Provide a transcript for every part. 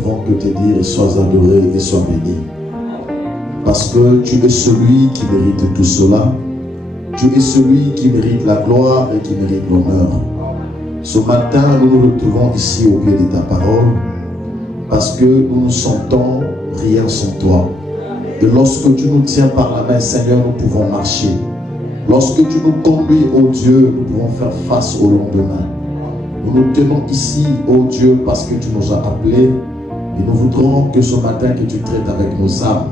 pouvons que te dire sois adoré et sois béni. Parce que tu es celui qui mérite tout cela. Tu es celui qui mérite la gloire et qui mérite l'honneur. Ce matin, nous nous retrouvons ici au pied de ta parole parce que nous ne sentons rien sans toi. Et lorsque tu nous tiens par la main, Seigneur, nous pouvons marcher. Lorsque tu nous conduis, ô Dieu, nous pouvons faire face au lendemain. Nous nous tenons ici, ô Dieu, parce que tu nous as appelés et nous voudrons que ce matin que tu traites avec nos âmes.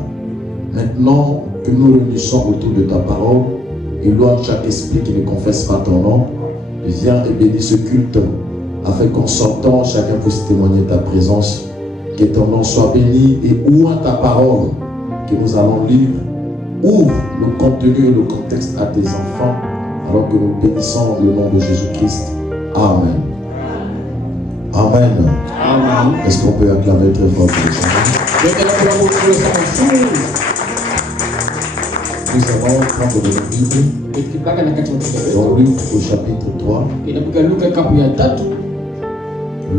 Maintenant que nous réunissons autour de ta parole, éloigne chaque esprit qui ne confesse pas ton nom. Viens et bénis ce culte afin qu'en sortant, chacun puisse témoigner ta présence. Que ton nom soit béni et ouvre ta parole que nous allons lire. Ouvre le contenu et le contexte à tes enfants alors que nous bénissons le nom de Jésus-Christ. Amen. Amen. Amen. Est-ce qu'on peut acclamer très fort pour le Seigneur? Nous allons prendre le Bible dans Luc au chapitre 3.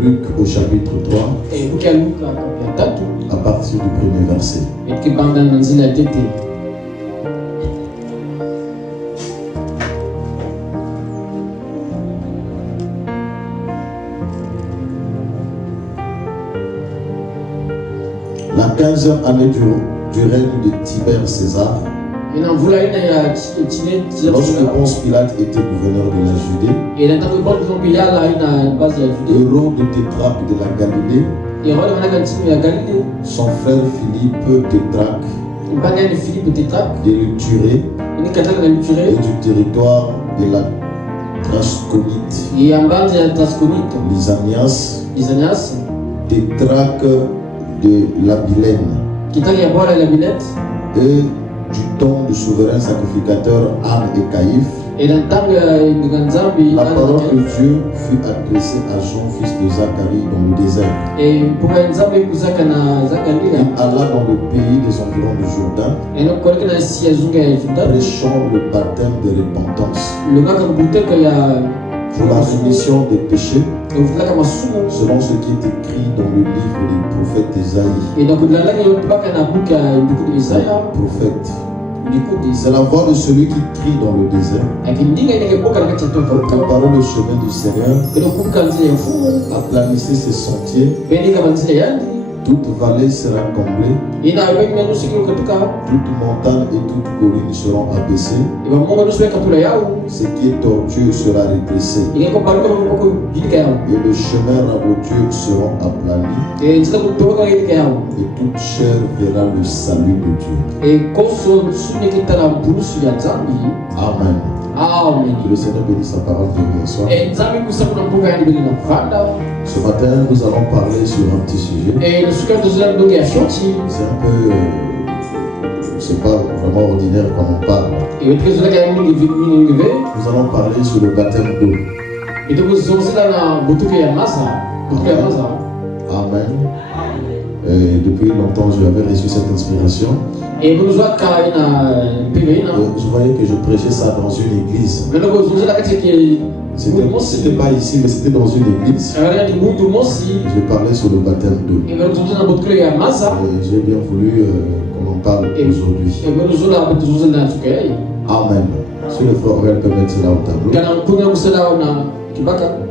Luc au chapitre 3 à partir du premier verset. La 15e année du règne de Tibère César, lorsque Ponce Pilate était gouverneur de la Judée, Hérode tétrarque de la Galilée, son frère Philippe tétrarque de l'Iturie et du territoire de la Trasconite, Lysanias, tétrarque de la Bilène, et du temps du souverain sacrificateur Anne et Caïphe, la parole de Dieu fut adressée à Jean, fils de Zacharie, dans le désert. Il alla dans le pays des environs du Jourdain, prêchant le baptême de repentance pour la rémission des péchés, selon ce qui est écrit dans le livre du prophète Isaïe. Prophète. C'est la voix de celui qui crie dans le désert. Préparez le chemin du Seigneur, aplanissez ses sentiers. Toute vallée sera comblée, toute montagne et toute colline seront abaissées. Ce qui est tortueux sera redressé, et le chemin raboteux seront aplanis, et toute chair verra le salut de Dieu. Amen. Amen. Que le Seigneur bénisse sa parole de ce matin, nous allons parler sur un petit sujet. C'est un peu, c'est pas vraiment ordinaire quand on parle. Nous allons parler sur le baptême d'eau. Amen. Et depuis longtemps, j'avais reçu cette inspiration. Je voyais que je prêchais ça dans une église. C'était pas ici, mais c'était dans une église. Je parlais sur le baptême d'eau. Et j'ai bien voulu qu'on en parle aujourd'hui. Amen. Si le frère Aurel peut mettre cela au tableau.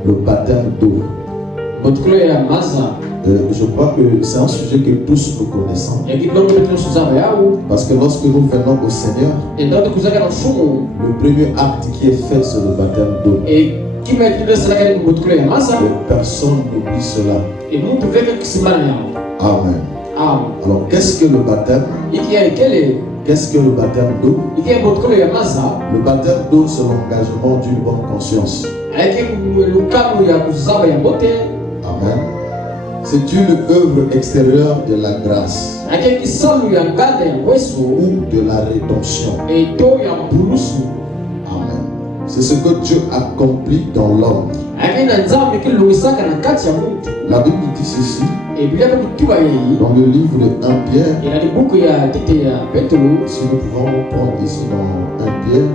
Le baptême d'eau. Je crois que c'est un sujet que tous nous connaissons. Parce que lorsque nous venons au Seigneur, le premier acte qui est fait, c'est le baptême d'eau. Et personne n'oublie cela. Amen. Alors, qu'est-ce que le baptême? Qu'est-ce que le baptême d'eau? Le baptême d'eau, c'est l'engagement d'une bonne conscience. Amen. C'est une œuvre extérieure de la grâce ou de la rédemption. Amen. C'est ce que Dieu accomplit dans l'homme. La Bible dit ceci dans le livre de 1 Pierre. Si nous pouvons prendre ici dans 1 Pierre.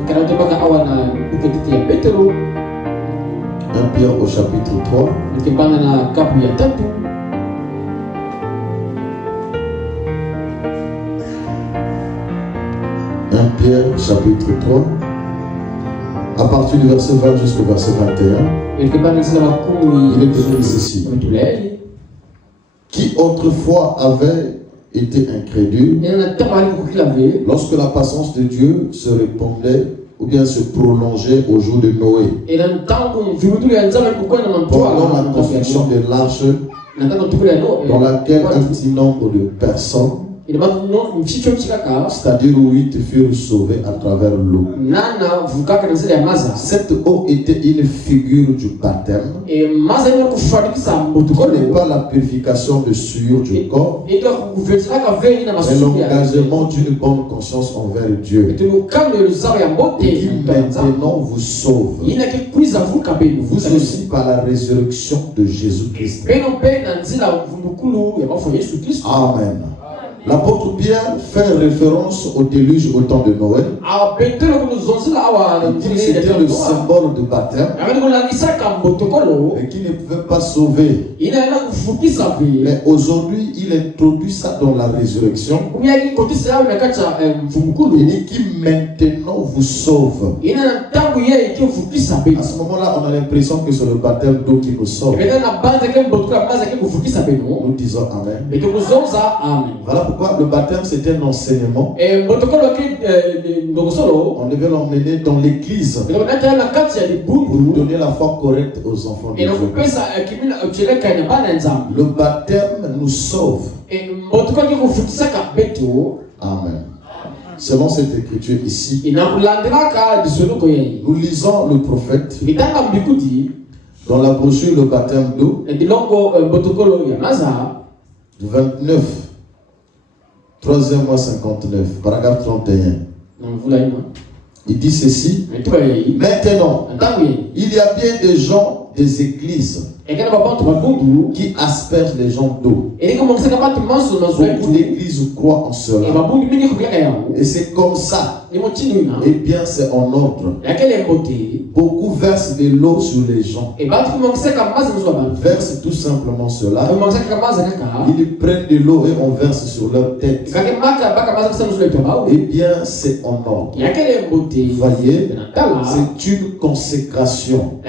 1 Pierre au chapitre 3. 1 Pierre chapitre 3, à partir du verset 20 jusqu'au verset 21, il est écrit ceci. Qui autrefois avait été incrédule, lorsque la patience de Dieu se répandait ou bien se prolongeait au jour de Noé, pendant la construction de l'arche dans laquelle un petit nombre de personnes, c'est-à-dire 8 furent sauvés à travers l'eau. Cette eau était une figure du baptême, qui n'est pas la purification de souillure du corps, mais l'engagement d'une bonne conscience envers Dieu, qui maintenant vous sauve, vous aussi par la résurrection de Jésus-Christ. Amen. L'apôtre Pierre fait référence au déluge au temps de Noël. C'était le symbole de baptême, et qui ne pouvait pas sauver. Mais aujourd'hui, il introduit ça dans la résurrection. Il dit qui maintenant vous sauve. À ce moment-là, on a l'impression que c'est le baptême d'eau qui nous sauve. Nous disons Amen. Voilà pourquoi le baptême c'est un enseignement. On devait l'emmener dans l'église pour donner la foi correcte aux enfants de Dieu. Le baptême nous sauve. Amen. Selon cette écriture ici, nous lisons le prophète dans la brochure Le baptême d'eau du 29, 3e mois 59, paragraphe 31. Il dit ceci. Maintenant, il y a bien des gens des églises qui aspergent les gens d'eau. Beaucoup d'églises croient en cela. Et c'est comme ça. Eh bien, c'est en ordre. Beaucoup versent de l'eau sur les gens. Versent tout simplement cela. Ils prennent de l'eau et on verse sur leur tête. Eh bien, c'est en ordre. Vous voyez, c'est une consécration.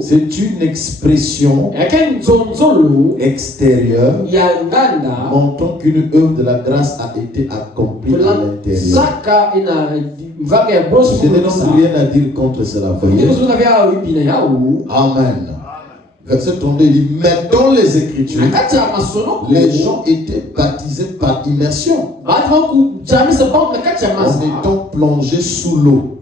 C'est une expression extérieure montrant qu'une œuvre de la grâce a été accomplie à l'intérieur. Je n'ai donc rien à dire contre cela. Amen. Verset 32, il dit, mais dans les Écritures, les gens étaient baptisés par immersion, en étant plongés sous l'eau.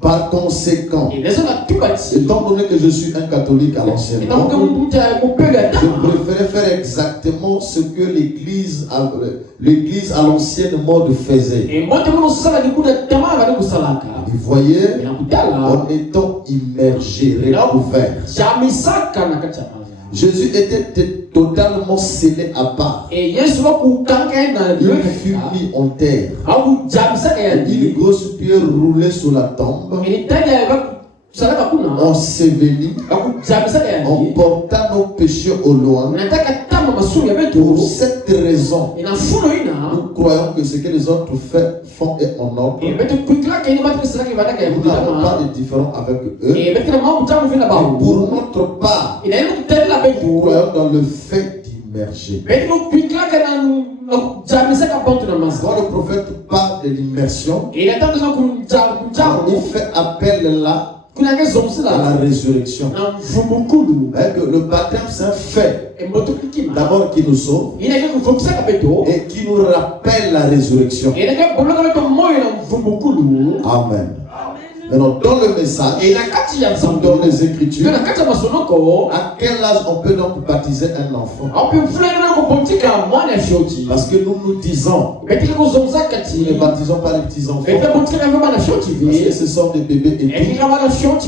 Par conséquent, étant donné que je suis un catholique à l'ancienne, je préférais faire exactement ce que l'église à l'ancienne mode faisait. Vous voyez, en étant immergé, recouvert. Jésus était totalement scellé à part. Il fut mis en terre. Une grosse pierre roulée sur la tombe, enseveli, en portant nos péchés au loin. Pour cette raison, nous croyons que ce que les autres font est en ordre. Nous n'avons pas de différence avec eux. Et pour notre part, nous croyons dans le fait d'immerger. Quand le prophète parle de l'immersion, il fait appel là à la résurrection. Le baptême c'est un fait d'abord qui nous sauve et qui nous rappelle la résurrection. Amen. Maintenant, dans le message, dans les Écritures, à quel âge on peut donc baptiser un enfant? Parce que nous disons, nous ne baptisons pas les petits enfants, parce que ce sont des bébés et tout. Souvent,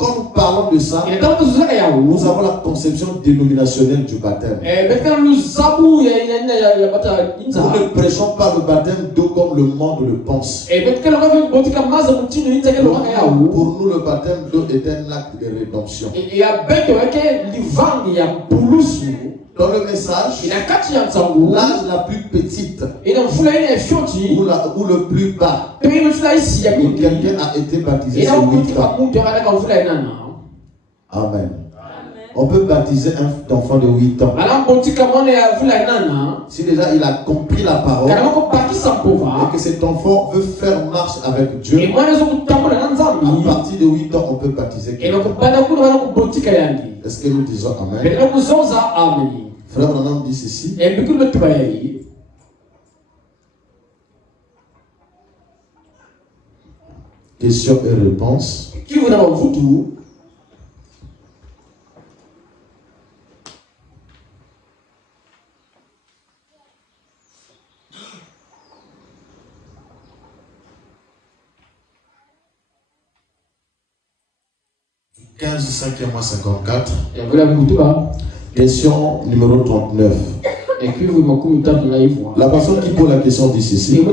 quand nous parlons de ça, nous avons la conception dénominationnelle du baptême. Nous ne prêchons pas le baptême d'eau comme le monde le pense. Pour nous, le baptême d'eau est un acte de rédemption. Dans le message, l'âge la plus petite ou le plus bas où quelqu'un a été baptisé, c'est 8 ans. Amen. On peut baptiser un enfant de 8 ans. Si déjà il a compris la parole et que cet enfant veut faire marche avec Dieu, à partir de 8 ans, on peut baptiser quelqu'un. Est-ce que nous disons Amen? Frère Branham dit ceci. Question et réponse. « 15 5e mois 54. Question numéro 39. La personne qui pose la question dit ceci.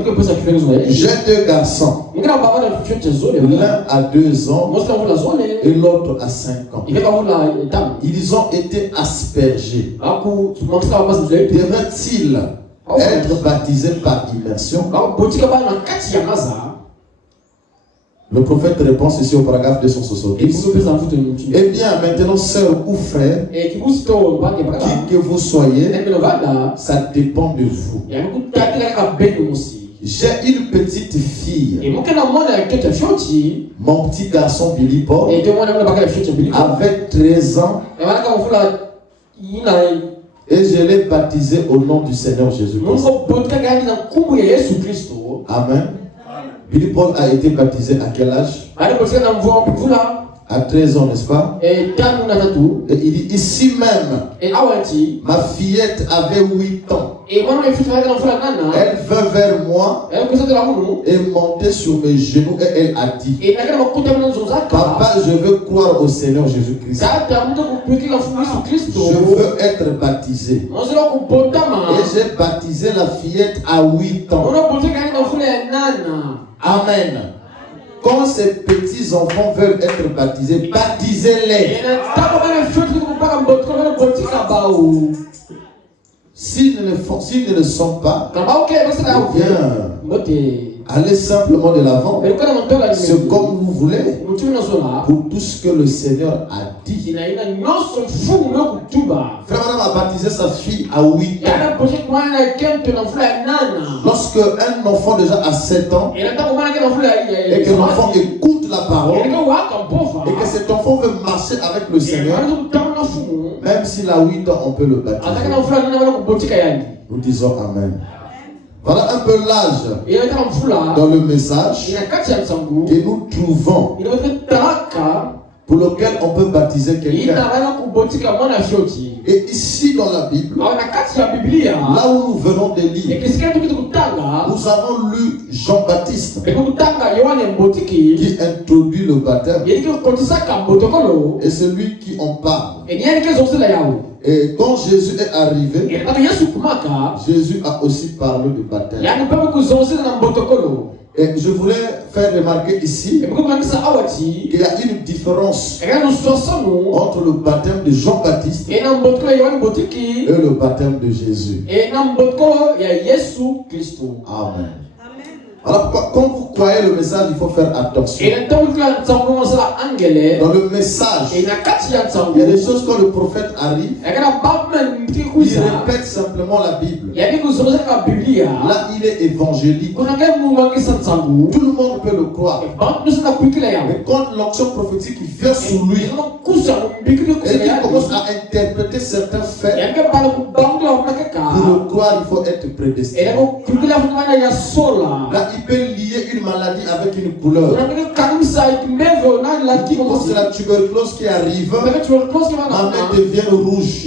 J'ai 2 garçons. L'un a 2 ans et l'autre a 5 ans. Ils ont été aspergés. Devraient-ils être baptisés par immersion? Le prophète répond ceci au paragraphe 270. Eh bien, maintenant, sœurs ou frères, qui que vous soyez, ça dépend de vous. J'ai une petite fille. Mon petit garçon Billy Paul avait 13 ans. Et je l'ai baptisé au nom du Seigneur Jésus-Christ. Amen. Billy Paul a été baptisé à quel âge? À 13 ans, n'est-ce pas? Et il dit ici même, ma fillette avait 8 ans. Elle vint vers moi et montait sur mes genoux et elle a dit, Papa, je veux croire au Seigneur Jésus-Christ. Je veux être baptisé. Et j'ai baptisé la fillette à 8 ans. Amen. Quand ces petits enfants veulent être baptisés, baptisez-les. S'ils ne le sont pas, allez simplement de l'avant. C'est comme vous voulez. Pour tout ce que le Seigneur a dit. Frère Madame a baptisé sa fille à 8 ans. Lorsque un enfant déjà a 7 ans et que l'enfant écoute la parole et que cet enfant veut marcher avec le Seigneur, même s'il a 8 ans, on peut le baptiser. Nous disons Amen. Voilà un peu l'âge dans le message que nous trouvons pour lequel on peut baptiser quelqu'un. Et ici dans la Bible, là où nous venons de lire, nous avons lu Jean-Baptiste qui introduit le baptême. Et c'est lui qui en parle. Et quand Jésus est arrivé, Jésus a aussi parlé du baptême. Et je voulais faire remarquer ici qu'il y a une différence entre le baptême de Jean-Baptiste et le baptême de Jésus. Amen. Alors quand vous croyez le message, il faut faire attention. Dans le message, il y a des choses quand le prophète arrive, il répète simplement la Bible. Là, il est évangélique. Tout le monde peut le croire. Mais quand l'onction prophétique vient sur lui et qu'il commence à interpréter certains faits, pour le croire, il faut être prédestiné. Là, il peut lier une maladie avec une couleur. Quand c'est la tuberculose qui arrive, ma main devient rouge.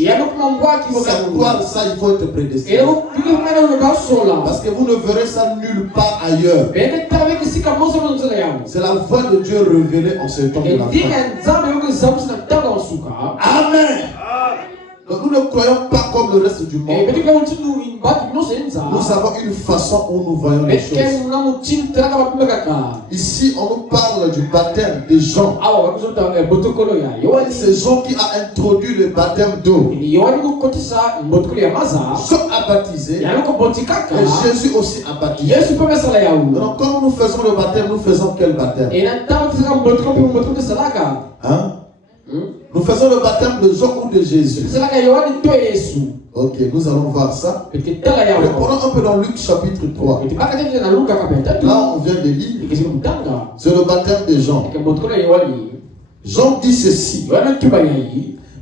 Sans croire ça, il faut être prédestiné. Parce que vous ne verrez ça nulle part ailleurs. C'est la voix de Dieu révélée en ce temps de la fin. Amen. Donc nous ne croyons pas comme le reste du monde. Nous avons une façon où nous voyons les choses. Ici, on nous parle du baptême des gens. C'est Jean qui a introduit le baptême d'eau. Jean a baptisé et Jésus aussi a baptisé. Donc quand nous faisons le baptême, nous faisons quel baptême? Hein? Nous faisons le baptême de Jean ou de Jésus? Ok, nous allons voir ça. Reprenons un peu dans Luc chapitre 3. Là, on vient de lire. C'est le baptême de Jean. Jean dit ceci.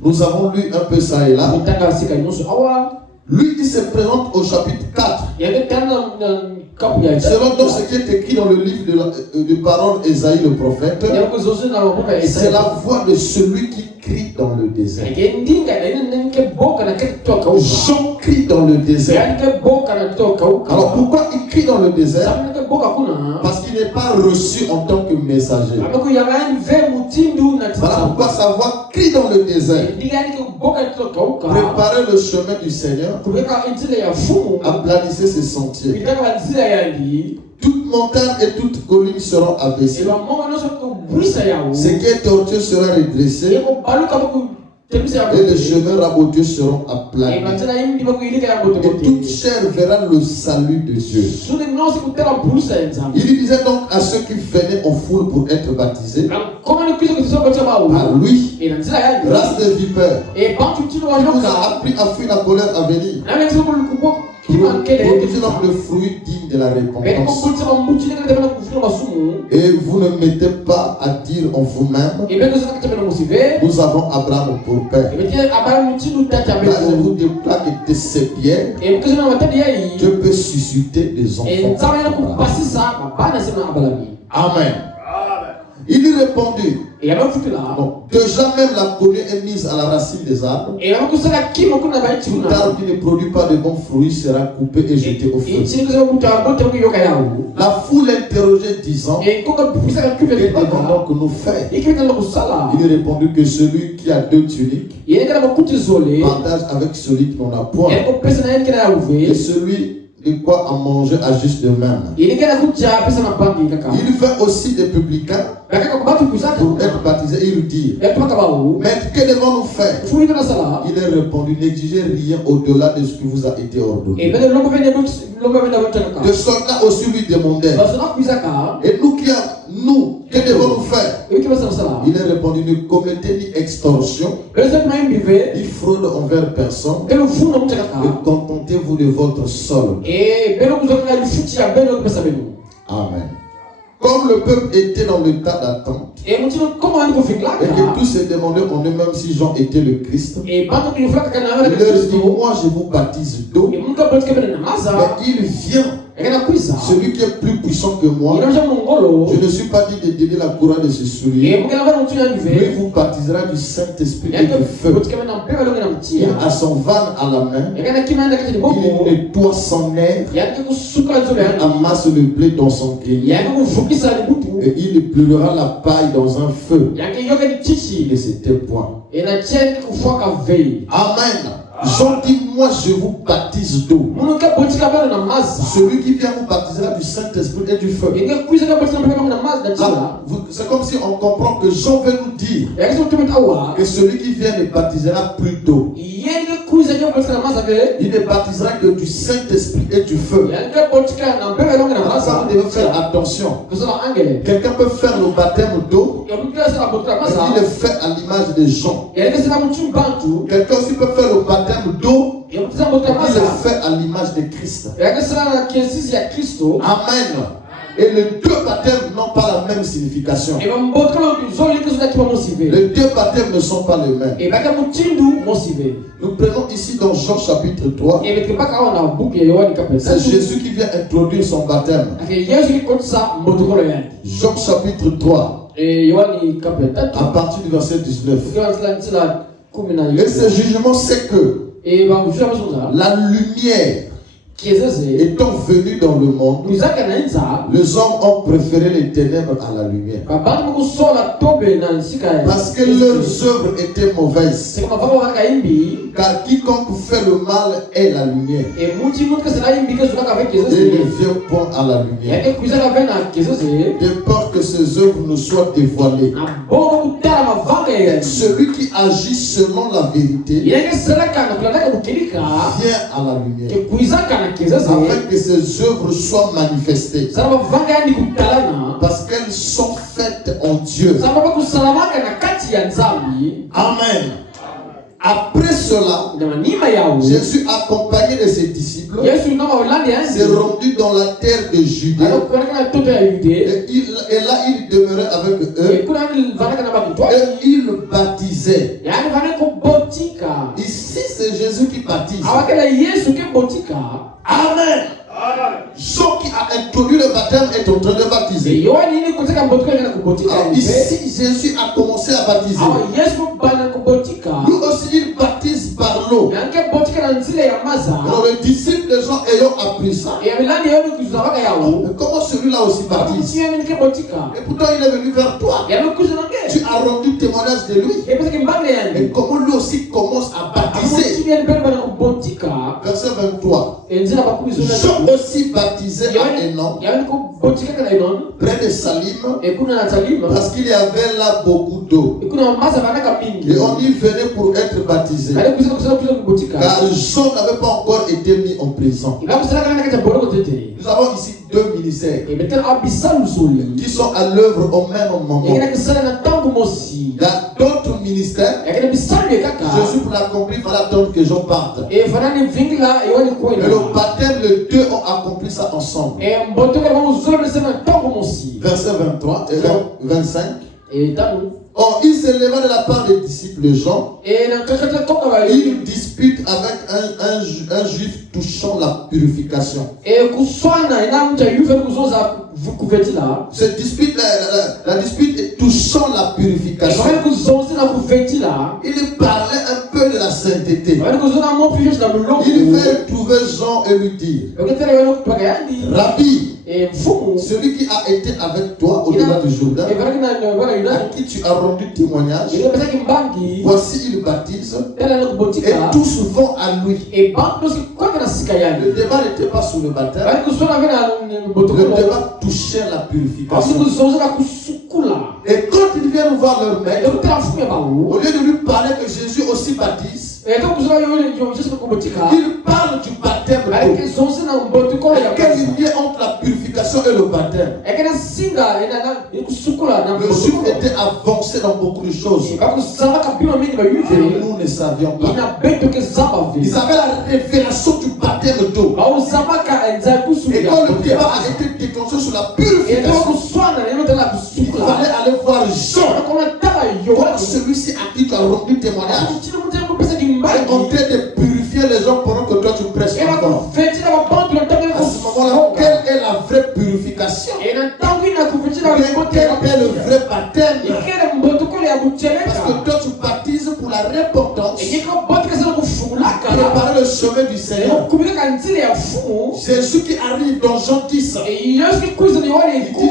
Nous avons lu un peu ça et là. Lui, il se présente au chapitre 4. Selon donc ce qui est écrit dans le livre de parole d'Ésaïe le prophète, c'est la voix de celui qui crie dans le désert. Jean crie dans le désert. Alors pourquoi il crie dans le désert? Parce qu'il n'est pas reçu en tant que messager. Voilà pourquoi sa voix crie dans le désert. Préparez le chemin du Seigneur, aplanissez ses sentiers. Toute montagne et toute colline seront abaissées. Ce qui est tortueux sera redressé. Et les chemins raboteux seront aplanis. Et toute chair verra le salut de Dieu. Il disait donc à ceux qui venaient en foule pour être baptisés, à lui, race de vipères, qui vous a appris à fuir la colère à venir, produisez donc le fruit digne de la récompense. Et vous ne mettez pas à dire en vous-même, nous avons Abraham pour père. Là, je vous déclare que de ses pierres, Dieu peut susciter des enfants. Amen. Il lui répondit, bon, déjà même la cognée est mise à la racine des arbres. Tout arbre qui ne produit pas de bons fruits sera coupé et jeté au feu. La foule interrogeait disant, que devons-nous que nous faire? Il lui répondit que celui qui a 2 tuniques partage avec celui qui n'en a point. Et celui de quoi à manger à juste de même. Il fait aussi des publicains pour être baptisés et lui dire, maître, que devons-nous faire? Il a répondu, n'exigez rien au-delà de ce qui vous a été ordonné. De soldats aussi lui demandaient, et nous, que devons-nous faire? Il a répondu, ne commettez ni extorsion, ni fraude envers personne, et contentez-vous de votre solde. Amen. Comme le peuple était dans l'état d'attente, et que tous se demandaient en eux-mêmes si Jean était le Christ, il leur dit, moi je vous baptise d'eau, mais il vient, celui qui est plus puissant que moi. Je ne suis pas dit de donner la couronne de ses souliers. Lui vous baptisera du Saint-Esprit et du feu. Il a son van à la main. Il nettoie son air. Il amasse le blé dans son grenier. Et il pleurera la paille dans un feu. Et c'était point. Amen. Jean dit, moi je vous baptise d'eau. Celui qui vient vous baptisera du Saint-Esprit et du feu. C'est comme si on comprend que Jean veut nous dire que celui qui vient ne baptisera plus d'eau. Il ne baptisera que du Saint-Esprit et du feu. Ça, vous devez faire attention. Quelqu'un peut faire le baptême d'eau et il le fait à l'image de Jean. Quelqu'un aussi peut faire le baptême d'eau et il le fait à l'image de Christ. Amen. Et les deux baptêmes n'ont pas la même signification. Les deux baptêmes ne sont pas les mêmes. Nous prenons ici dans Jean chapitre 3. C'est Jésus qui vient introduire son baptême. Jean chapitre 3. À partir du verset 19. Et ce jugement, c'est que la lumière étant venus dans le monde, les hommes ont préféré les ténèbres à la lumière. Parce que leurs œuvres étaient mauvaises. Car quiconque fait le mal est la lumière. Et ne vient point à la lumière, de peur que ses œuvres ne soient dévoilées. Celui qui agit selon la vérité vient à la lumière, afin que ses œuvres soient manifestées, parce qu'elles sont faites en Dieu. Amen. Après cela, Jésus, accompagné de ses disciples, s'est rendu dans la terre de Judée. Et là, il demeurait avec eux. Et il baptisait. Ici, c'est Jésus qui baptise. Amen. Ceux qui a introduit le baptême est en train de baptiser. Alors ici, Jésus a commencé à baptiser. Lui aussi, il baptise par l'eau. Alors les disciples de Jean ayant appris ça, mais comment celui-là aussi baptise? Et pourtant il est venu vers toi. Tu as rendu témoignage de lui. Et comment lui aussi commence à baptiser? Verset 23. Jean aussi baptisait à Énon, près de Salim, parce qu'il y avait là beaucoup d'eau. Et on y venait pour être baptisé, car Jean n'avait pas encore été mis en prison. Nous avons ici deux ministères qui sont à l'œuvre au même moment. Il y a d'autres ministères. Jésus, pour l'accomplir, il fallait attendre que Jean parte. Et le baptême, les deux ont accompli ça ensemble. Verset 23 et 25. Or, il s'éleva de la part des disciples de Jean. Il dispute avec un juif touchant la purification. Cette dispute, la dispute est touchant la purification. Il parlait un peu de la sainteté. Il fait trouver Jean et lui dire: Rabbi, celui qui a été avec toi au-delà du Jourdain, à qui tu as rendu témoignage, voici il baptise et tous vont à lui. Le débat n'était pas sur le baptême. Le débat touchait la purification. Et quand ils viennent voir leur maître, au lieu de lui parler que Jésus aussi baptise, il parle du baptême d'eau. Quel lien entre la purification et le baptême? Le juif était avancé dans beaucoup de choses. Et nous ne savions pas. Ils avaient la révélation du baptême d'eau. Et quand le débat a été déclenché sur la purification, il fallait aller voir Jean, comme celui-ci à qui tu as rendu témoignage, en train de purifier les gens pendant que toi tu prêches encore. À ce moment-là, quelle est la vraie purification? Quel est le vrai baptême? Parce que toi tu baptises pour la repentance, préparer le chemin du Seigneur. Jésus qui arrive dans Jean 10, il dit: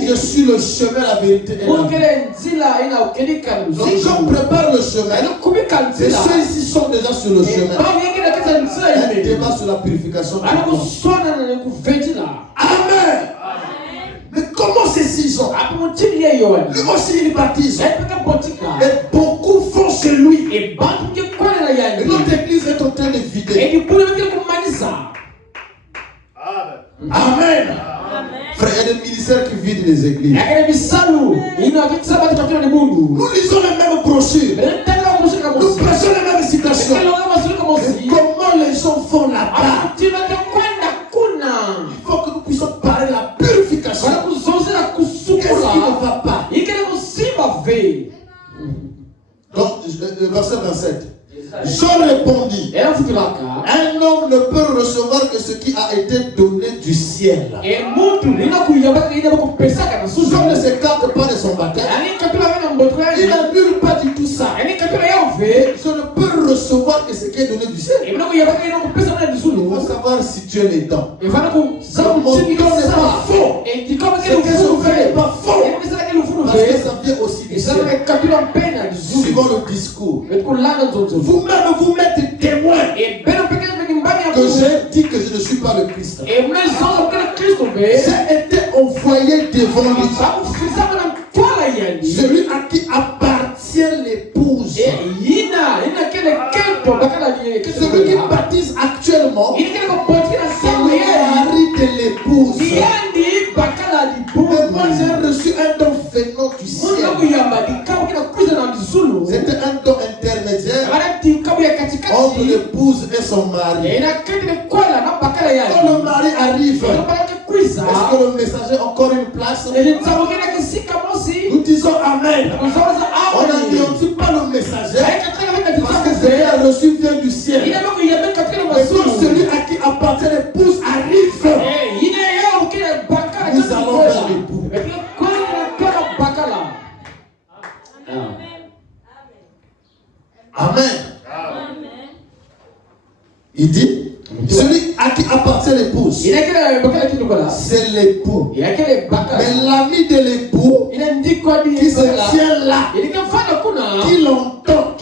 je suis le chemin, la vérité et la vie. Donc Jean prépare le chemin. Et ceux ici sont déjà sur le chemin. Un débat sur la purification. Amen. Mais comment c'est 6 ans? Lui aussi il baptise. Et beaucoup font chez lui. Et notre église est en train de vider. Amen. Frère, il y a des ministères qui vident les églises. Nous lisons les mêmes brochures. Nous prêchons les mêmes citations. Mais comment les gens font là-bas? Il faut que nous puissions parler de la purification. Qu'est-ce qui ne va pas? Donc, verset 27. Jean répondit: un homme ne peut recevoir que ce qui a été donné du ciel. Jean ne s'écarte pas de son baptême. Il n'annule pas du tout ça. je ne peux recevoir que ce qui est donné du ciel. Il faut savoir si Dieu est temps. Mon don n'est pas faux. Ce que je fais n'est pas faux. Parce que ça vient aussi du ciel. Suivant le discours. Vous-même vous mettez témoin que j'ai dit que je ne suis pas le Christ. J'ai été envoyé devant lui. Celui à qui appartient l'épouse. Celui qui baptise actuellement, c'est le mari de l'épouse. Mais moi j'ai reçu un don venant du ciel. C'était un don intermédiaire entre l'épouse et son mari. Quand le mari arrive, est-ce que le messager a encore une place? Nous disons Amen. On n'anéantit pas le messager parce que ce qui a reçu vient du ciel. Et quand celui à qui appartient l'épouse arrive, nous allons vers l'époux. Amen. Il dit, celui à qui appartient l'épouse, c'est l'époux. Mais l'ami de l'époux qui se tient là, qui l'entend,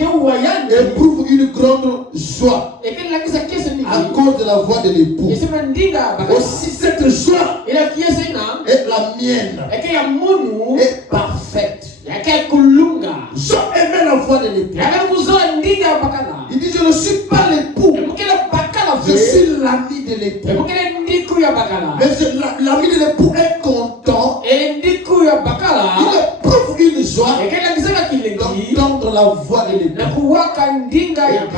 éprouve une grande joie à cause de la voix de l'époux. Aussi cette joie est la mienne, est parfaite. Je aimais la voix de l'époux. Il dit, je ne suis pas l'époux, je suis l'ami de l'époux. Mais l'ami de l'époux est content. Il éprouve une joie d'entendre la voix de l'époux.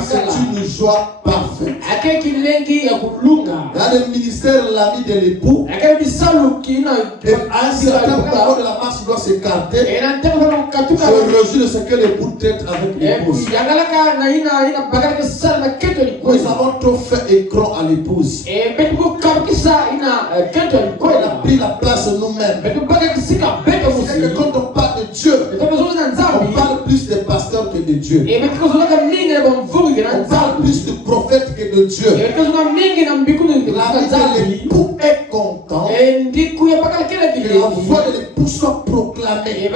C'est une joie parfaite. Dans le ministère, l'ami de l'époux, à un certain moment de la marche, il doit s'écarter. Je réjouis de ce que l'époux traite avec l'épouse. Nous avons trop fait écran à l'épouse. On a pris la place nous-mêmes. C'est que quand on parle de Dieu, on parle plus des pasteurs que de Dieu. On parle plus de prophètes que de Dieu. L'époux est content que la voix de l'époux soit proclamée.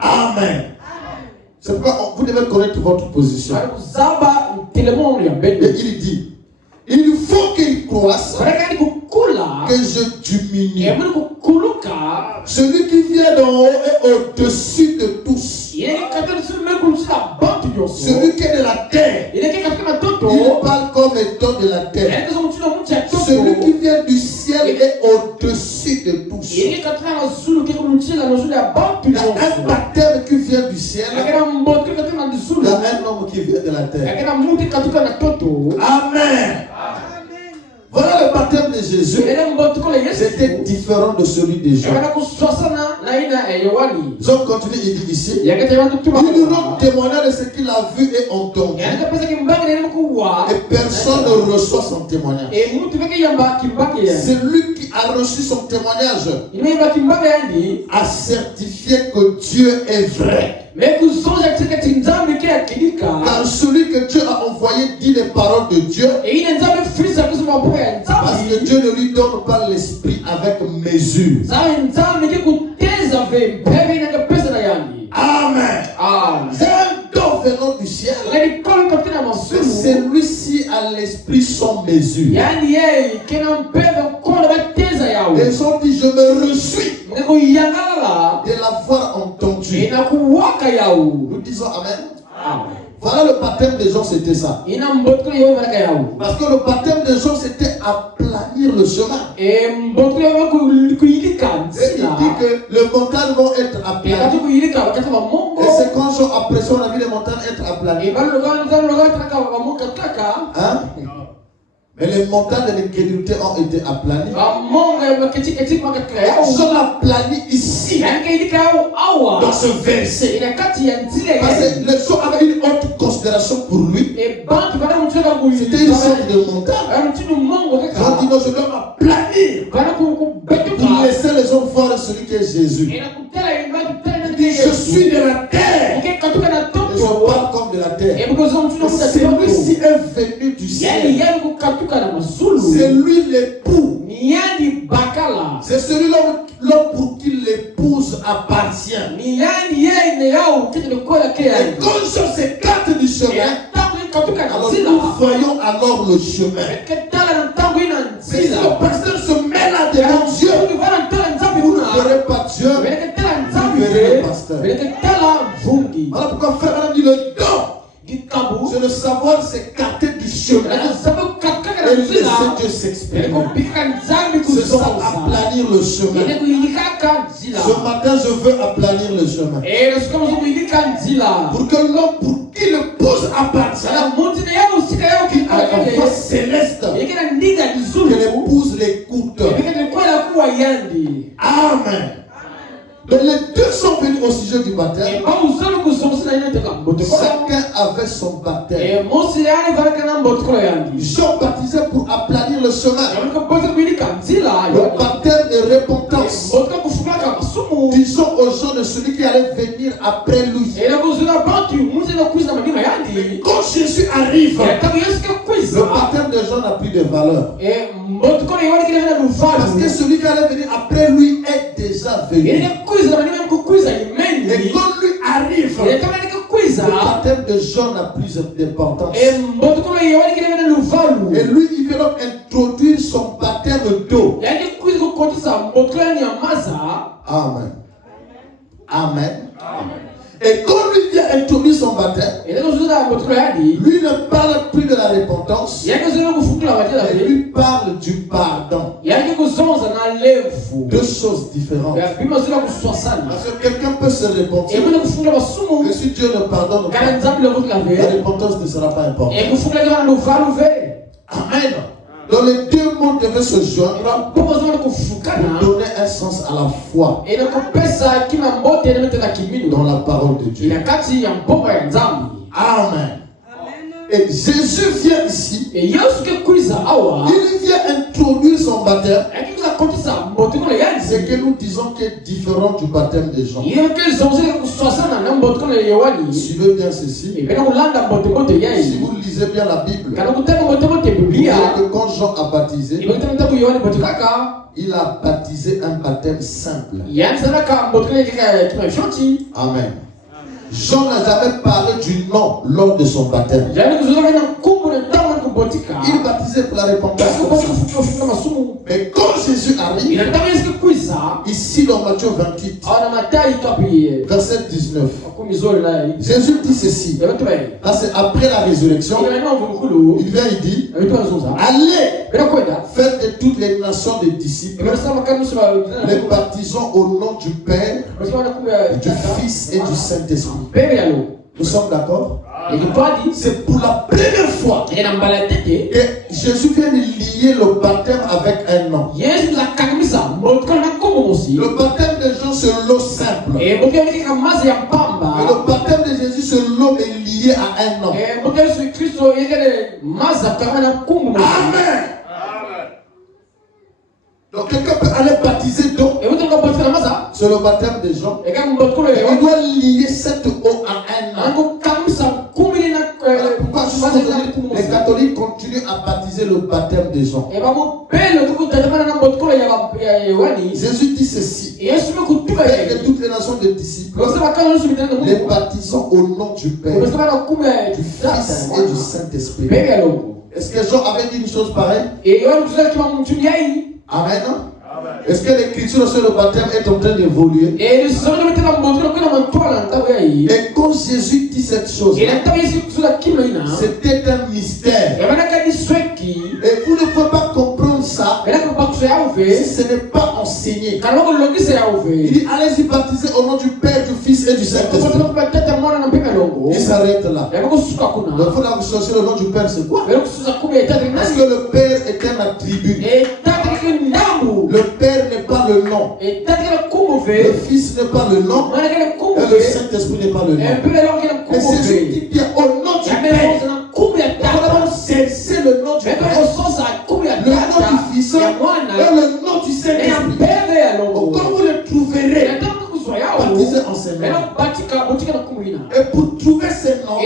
Amen. C'est pourquoi vous devez connaître votre position. Et il dit, il faut qu'il croisse, que je diminue. Celui qui vient d'en haut est au-dessus de tous. Celui qui est de la terre, il parle comme étant de la terre. Celui qui vient du ciel est au-dessus de tous. Il y a un baptême qui vient du ciel. Il y a un homme qui vient de la terre. Amen. Voilà le baptême de Jésus. C'était différent de celui de Jean. Jean continue, il dit ici, il nous rend témoignage de ce qu'il a vu et entendu. Et personne ne reçoit son témoignage. C'est lui qui a reçu son témoignage a certifié que Dieu est vrai. Car celui que Dieu a envoyé dit les paroles de Dieu. Parce que Dieu ne lui donne pas l'esprit avec mesure. Amen. C'est un don venant du ciel. Mais celui-ci a l'esprit sans mesure. Les gens disent, je me réjouis de l'avoir entendu. Nous disons Amen. Voilà le baptême des gens, c'était ça. Parce que le baptême des gens, c'était aplanir le chemin. Et il dit que les montagnes vont être aplanies. Et c'est quand après ça, on a vu les montagnes être aplanies. Hein? Mais les montagnes de l'incrédulité ont été aplanies. Ils sont aplanis ici. Dans ce verset. Parce que les gens avaient une haute considération pour lui. C'était une sorte de montagne. Quand il dit non, je dois m'aplanir pour laisser les gens voir celui qui est Jésus. Je suis de la terre. Celui-ci est venu du ciel. C'est lui l'époux. C'est celui-là pour qui l'épouse appartient. Et quand on s'écarte du chemin, alors nous voyons alors le chemin. Mais si le pasteur se met là devant Dieu, vous ne verrez pas Dieu, vous verrez le pasteur. Voilà pourquoi frère Madame dit le don. C'est le savoir s'écarter du chemin et laisser Dieu s'exprimer. C'est ça, aplanir le chemin. Ce matin, je veux aplanir le chemin. Pour que l'homme, pour qui le pose appartient, qu'il a la voix céleste, que l'épouse l'écoute. Amen. Donc les deux sont venus au sujet du baptême. Chacun avait son baptême. Jean baptisait pour aplanir le chemin. Le baptême de repentance. Disons aux gens de celui qui allait venir après lui. Quand Jésus arrive, le baptême de Jean n'a plus de valeur. Parce que celui qui allait venir après lui est déjà venu. Et quand lui arrive, le baptême de Jean n'a plus d'importance. Et lui, il veut donc introduire son baptême d'eau. Amen. Amen. Et quand lui vient introduire son baptême, lui ne parle plus de la repentance, il lui parle du pardon. Deux choses différentes. Parce que quelqu'un peut se repentir, mais si Dieu ne pardonne pas, la repentance ne sera pas importante. Amen. Donc les deux mondes devaient se joindre pour donner un sens à la foi dans la parole de Dieu. Amen. Et Jésus vient ici. Il vient introduire son baptême. C'est que nous disons qu'il est différent du baptême des gens. Suivez bien ceci. Si vous lisez bien la Bible, vous verrez que quand Jean a baptisé, il a baptisé un baptême simple. Amen. Jean n'a jamais parlé du nom lors de son baptême. Il baptisait pour la repentance. Mais quand Jésus arrive, ici dans Matthieu 28, verset 19, Jésus dit ceci. Là c'est après la résurrection. Il vient, il dit, allez, faites de toutes les nations des disciples, les baptisons au nom du Père, du Fils et du Saint-Esprit. Nous sommes d'accord? C'est pour la première fois que Jésus vient lier le baptême avec un nom. Le baptême de Jean c'est l'eau simple. Mais le baptême de Jésus c'est l'eau est lié à un nom. Amen. Donc quelqu'un peut aller baptiser d'eau. C'est le baptême de Jean. Et on doit lier cette eau à un nom. Pourquoi les catholiques continuent à baptiser le baptême de Jean? Jésus dit ceci. Faites de toutes les nations de disciples, les baptisons au nom du Père, du Fils et du Saint-Esprit. Est-ce que Jean avait dit une chose pareille? Amen. Est-ce que l'écriture sur le baptême est en train d'évoluer? Et quand Jésus dit cette chose, c'était un mystère. Et vous ne pouvez pas comprendre ça si ce n'est pas enseigné. Il dit allez-y baptiser au nom du Père, du Fils et du Saint-Esprit. Il s'arrête là. Donc il faut là vous chercher le nom du Père, c'est quoi? Parce que le Père est un attribut. Le Père n'est pas le nom. Le Fils n'est pas le nom. Et le Saint-Esprit n'est pas le nom. Et c'est ce qui dit au nom du Père. C'est le nom du Père. Le nom du Fils et le nom du Saint-Esprit. Quand vous le trouverez, baptisez en ces noms. Et pour trouver ces noms,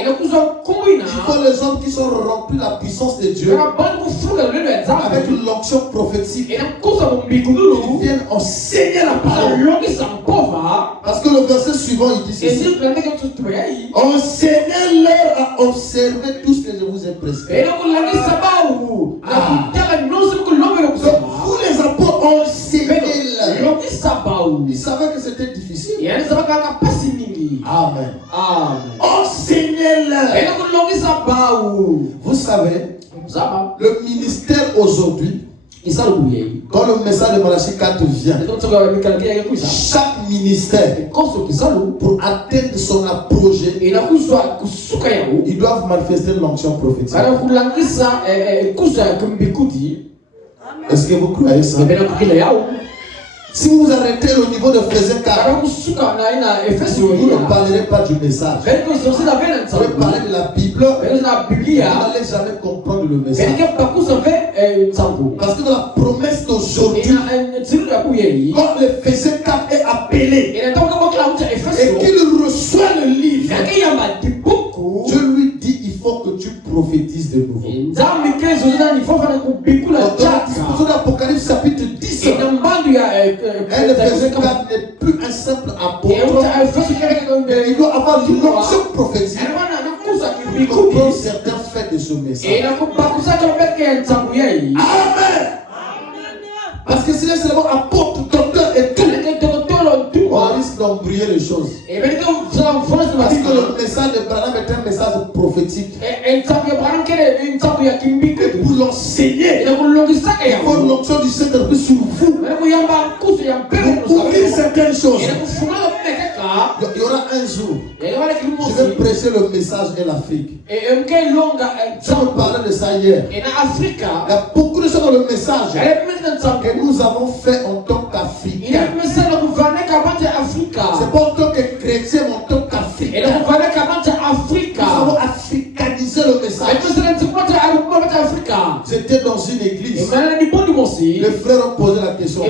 faut les hommes qui sont remplis de la puissance de Dieu, avec l'onction prophétique, qui viennent enseigner la parole. Parce que le verset suivant, il dit ceci: enseignez-leur à observer tout ce que je vous ai prescrit. Vous les apôtres, enseignez-leur. Ils savaient que c'était difficile. Amen. Enseignez-leur. Vous savez, le ministère aujourd'hui, quand le message de Malachie 4 vient, chaque ministère, pour atteindre son projet, ils doivent manifester l'onction prophétique. Est-ce que vous croyez ça? Si vous vous arrêtez au niveau de Ephésiens 4, vous ne parlerez pas du message. Vous allez parler de la Bible, vous n'allez jamais comprendre le message. Parce que dans la promesse d'aujourd'hui, quand l'Ephésiens 4 est appelé et qu'il reçoit le livre, Dieu lui dit: il faut que tu prophétises de nouveau. Dans la disposition d'Apocalypse chapitre 10, l'Éphésiens 4 n'est plus un simple apôtre. Il doit avoir l'onction prophétique pour comprendre certains faits de ce message. Amen. Parce que si c'est seulement apôtre, docteur et tout, on risque d'embrouiller les choses. Parce que le message de Branham est un message prophétique. Et pour l'enseigner, il faut l'onction du Saint-Esprit sur vous. Pour ouvrir certaines choses. Il y aura un jour, je vais prêcher le message de l'Afrique. Je me parlais de ça hier. Il y a beaucoup de choses dans le message que nous avons fait en tant qu'Africains. C'est pas en tant que chrétien, mais en tant qu'Africain. Nous avons africanisé le message. J'étais dans une église. Les frères ont posé la question.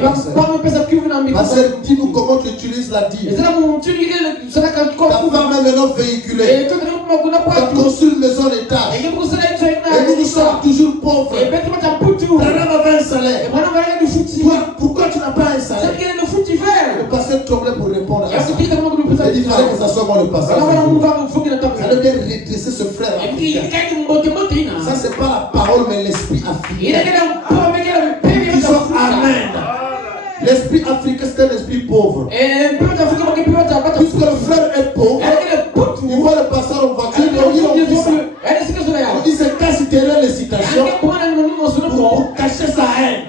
Pasteur, dis-nous comment tu utilises la dîme. Ta femme est maintenant véhiculée. Tu as construit une maison d'étage. Et nous sommes toujours pauvres. Branham avait un salaire. Toi, pourquoi tu n'as pas un salaire? Le pasteur tremblait pour répondre à ça. Il dit: il fallait que ça soit moi le pasteur. Ça veut bien redresser ce frère africain. Ça, c'est pas la parole, mais l'esprit africain. Amen. L'esprit africain, c'est un esprit pauvre. Puisque le frère est pauvre, il voit le pasteur en voiture, il dit: c'est casse derrière les citations pour cacher sa haine.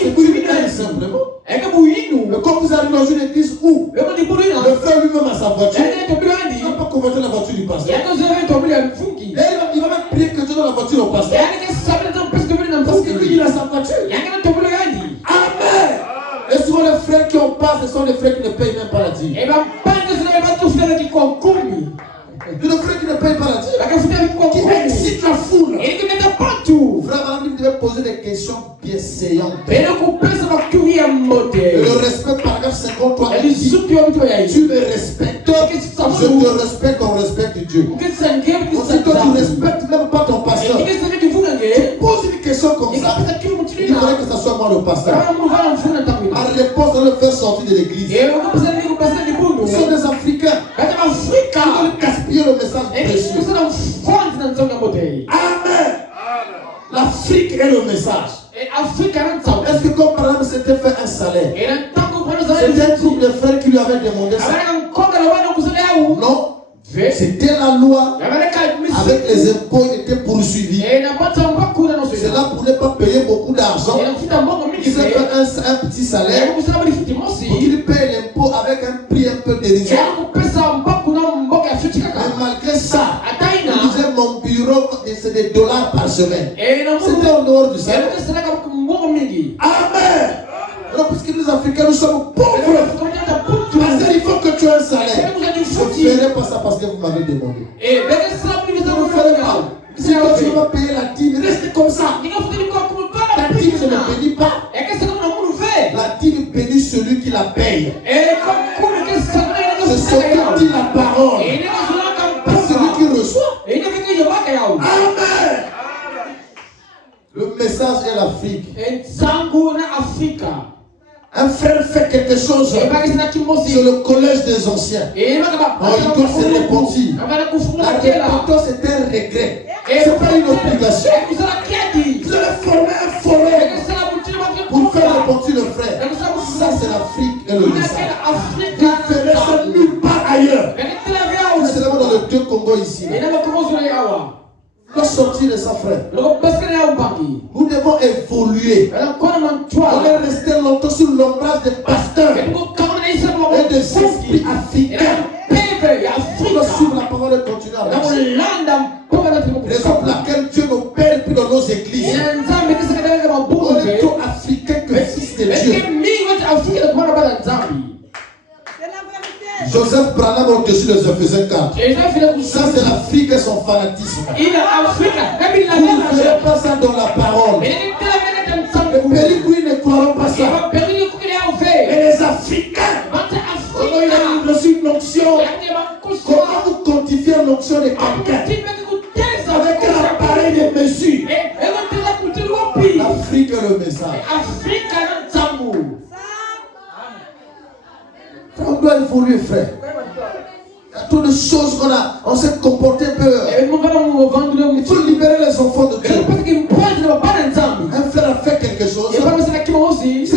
C'est une haine simplement. Mais quand vous arrivez dans une église où le frère lui-même a sa voiture, il ne va pas convertir la voiture du pasteur. Et il va même prier que Dieu donne la voiture au pasteur. Parce que lui, il a sa voiture. Amen. Et souvent les frères qui ont pas, ce sont les frères qui ne payent même pas la dîme. Le frère qui ne paye pas la dîme, qui excite la foule. Frère Branham devait poser des questions bien saillantes. Et le respect, paragraphe 53, il dit: tu me respectes, je te respecte, on respecte Dieu. Aussitôt tu ne respectes même pas ton pasteur, tu poses une question comme ça, il faudrait que ce soit moi le pasteur. La réponse, on le faire sortir de l'église. Nous sommes des Africains qui veulent gaspiller le message précieux. Amen. L'Afrique est le message. Est-ce que comme par exemple c'était fait un salaire? C'était un groupe de frères qui lui avait demandé ça? Non. C'était la loi. Avec les impôts, il était poursuivi. C'est là pour ne pas payer beaucoup d'argent. Il s'est fait un petit salaire pour qu'il paye l'impôt avec un prix un peu dérisoire. Mais malgré ça, il disait: mon bureau, c'est des dollars par semaine. C'était en dehors du salaire. Amen. Alors, puisque nous Africains, nous sommes pauvres. Pasteur, il faut que tu aies un salaire. Je ne ferai pas ça parce que vous m'avez demandé. Je ne ferai pas. Si toi tu ne vas pas payer la dîme, reste comme ça. La dîme ne bénit pas. La dîme bénit celui qui la paye. C'est ce que dit la parole. Pas celui qui reçoit. message est l'Afrique. Un frère fait quelque chose. C'est le collège des anciens. Il s'est répandu. La repentance est un regret. Ce n'est pas une obligation. Vous allez former un forum pour faire repentir le frère. Ça, c'est l'Afrique et le message. Vous ne ferez ça nulle part ailleurs. C'est seulement dans le deux Congo ici. Il doit sortir de sa frère. Nous devons évoluer. On est resté longtemps sous l'ombrage des pasteurs et des esprits africains. On doit suivre la parole et continuer à marcher. Raison pour laquelle Dieu nous perd plus dans nos églises. On est trop africains que fils de Dieu. Joseph Branham au-dessus des Éphésiens 4. Ça, c'est l'Afrique et son fanatisme. Vous ne verrez pas ça dans la parole. Les Périgouis ne croiront pas ça. Et les Africains, on a reçu une onction. Comment vous quantifiez l'onction de quelqu'un? Avec un appareil de mesure. L'Afrique est le message. On doit évoluer, frère. Il y a trop de choses on s'est comporté un peu. Il faut libérer les enfants de Dieu. Un frère a fait quelque chose. C'est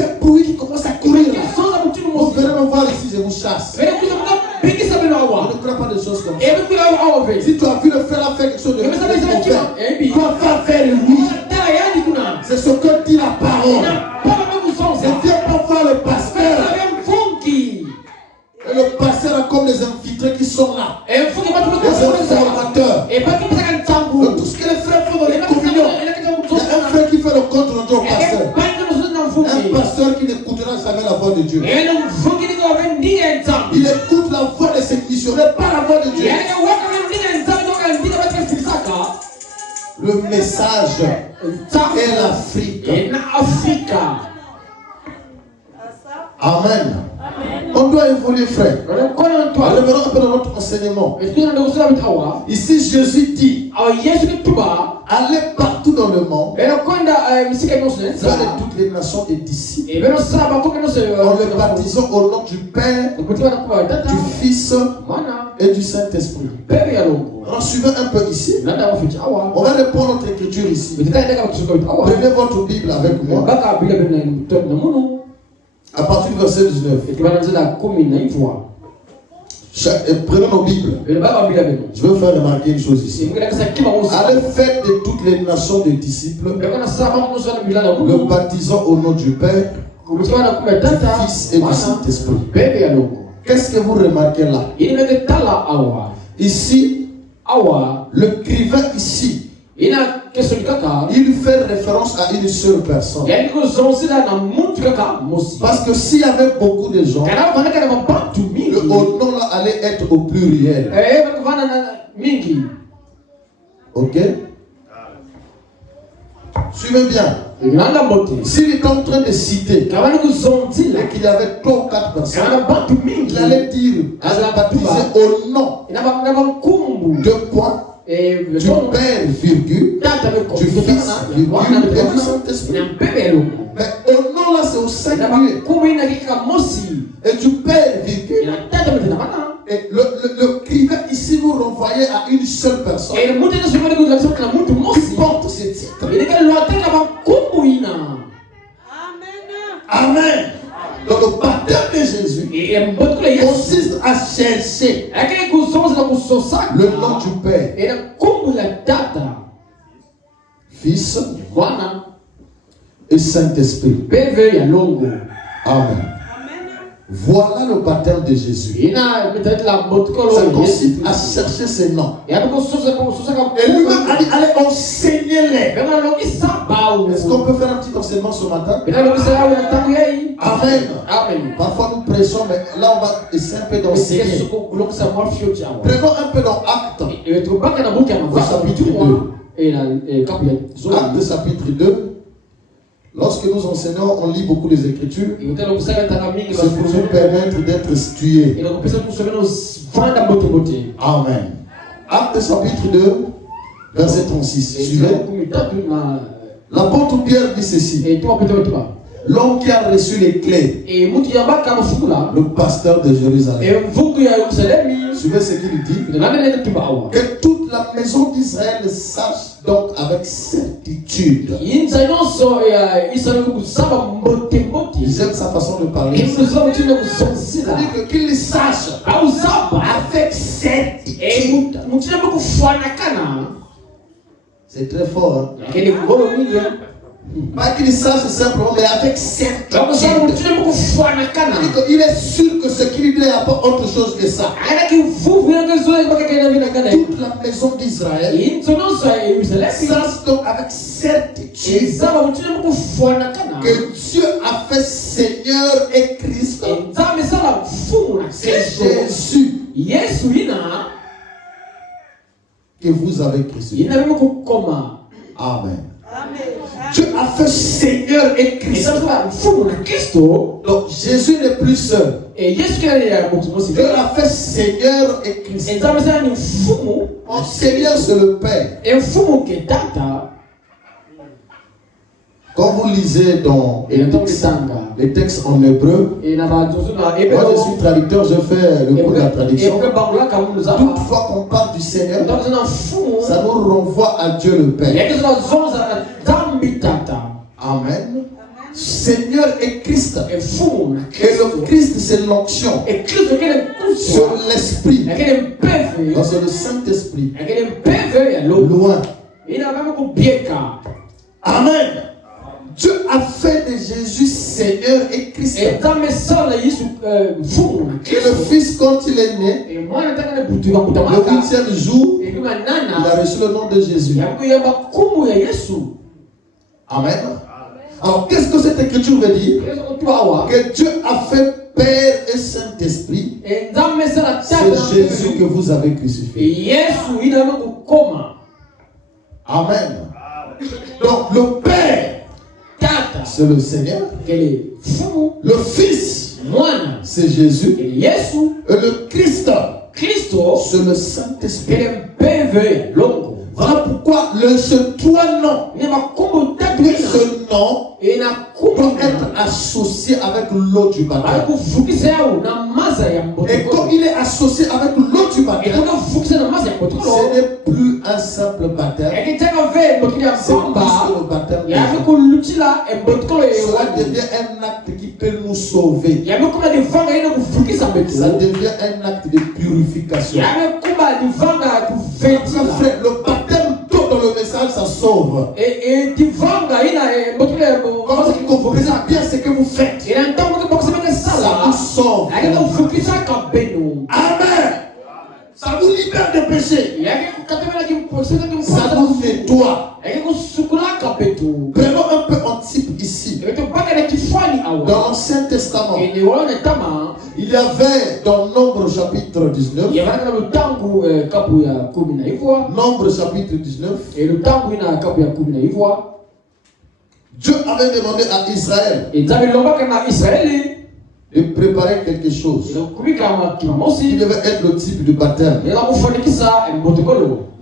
un bruit qui commence à courir. Vous venez me voir ici, je vous chasse. Je ne crois pas des choses comme ça. Si tu as vu le frère a fait quelque chose de tu dois faire vers lui. C'est ce que dit la parole. Ne viens pas voir le pasteur. Et le pasteur a comme des infiltrés qui sont là. Les informateurs. Tout ce que les frères font dans les communions. Il y a un frère qui fait le contre-rendu au pasteur. Un pasteur qui n'écoutera jamais la voix de Dieu. Il écoute la voix de ses missionnaires, pas la voix de Dieu. Le message est l'Afrique. Amen. On doit évoluer, frère. Revenons un peu dans notre enseignement. Ici, Jésus dit, allez partout dans le monde, faire de toutes les nations des disciples, en les baptisant au nom du Père, du Fils et du Saint-Esprit. En suivant un peu ici, on va reprendre notre écriture ici. Prenez votre Bible avec moi. À partir du verset 19. Prenons nos Bibles. Je veux faire remarquer une chose ici. Allez faire de toutes les nations des disciples, le baptisant au nom du Père, du Fils et du Saint-Esprit. Qu'est-ce que vous remarquez là? Ici, l'écrivain ici, il fait référence à une seule personne. Parce que s'il y avait beaucoup de gens, le nom là allait être au pluriel. Ok? Suivez bien. S'il est en train de citer qu'il y avait 3 ou 4 personnes, il allait dire, allait baptiser au nom. 2 points. Du Père, virgule, du Fils, virgule, et du Saint-Esprit. Mais au nom là, c'est au singulier. Et du Père, virgule. Et le crivet ici nous renvoyait à une seule personne qui porte ce titre. Amen. Donc le baptême de Jésus consiste à chercher le nom du Père, Fils et Saint-Esprit. Amen. Voilà le baptême de Jésus. Ça consiste à chercher ses noms. Et lui-même a dit, allez enseigner-les. Est-ce qu'on peut faire un petit enseignement ce matin? Amen. Parfois nous prêchons, mais là on va essayer un peu d'enseigner. Prenons un peu dans Actes. Chapitre 2. Actes chapitre 2. Lorsque nous enseignons, on lit beaucoup les Écritures. C'est pour nous permettre d'être situés. Amen. Actes chapitre 2, verset 36. Suivez. L'apôtre Pierre dit ceci. L'homme qui a reçu les clés, le pasteur de Jérusalem. Suivez ce qu'il dit. Que toute la maison d'Israël sache donc avec certitude. J'aime sa façon de parler. C'est-à-dire qu'il sache avec certitude. C'est très fort. Hein? Pas qu'il sache simplement, mais avec certitude. Il est sûr que ce qu'il dit n'est pas autre chose que ça. Toute la maison d'Israël sache donc avec certitude que Dieu a fait Seigneur et Christ. C'est Jésus que vous avez crucifié. Amen. Dieu a fait Seigneur et Christ. Donc Jésus n'est plus seul. Dieu a fait Seigneur et Christ. Mon Seigneur, c'est le Père. Quand vous lisez dans les textes en hébreu, moi je suis traducteur, je fais le cours de la traduction. Toutefois qu'on parle du Seigneur, ça nous renvoie à Dieu le Père. Amen. Seigneur et Christ. Et le Christ, c'est l'onction. C'est l'Esprit. C'est le Saint-Esprit. Loin. Amen. Dieu a fait de Jésus Seigneur et Christ. Et le Fils, quand il est né, le 8e jour, il a reçu le nom de Jésus. Amen. Alors, qu'est-ce que cette écriture veut dire? Que Dieu a fait Père et Saint-Esprit. C'est Jésus que vous avez crucifié. Amen. Donc, le Père, c'est le Seigneur. Le Fils, c'est Jésus. Et le Christ, c'est le Saint-Esprit. Voilà pourquoi ce trois noms, ce nom doit être associé avec l'eau du baptême. Et comme il est associé avec l'eau du baptême, ce n'est plus un simple baptême. C'est plus que le baptême. Cela devient un acte qui peut nous sauver. Ça devient un acte de purification. Frère, le baptême d'eau dans le message, ça sauve. Quand vous comprenez bien ce que vous faites, ça vous sauve. Amen. Ça vous libère de péché. Ça vous nettoie. Prenons un peu un type ici. Dans l'Ancien Testament, il y avait dans Nombre chapitre 19. Nombre chapitre 19. Dieu avait demandé à Israël de préparer quelque chose qui devait être le type de baptême.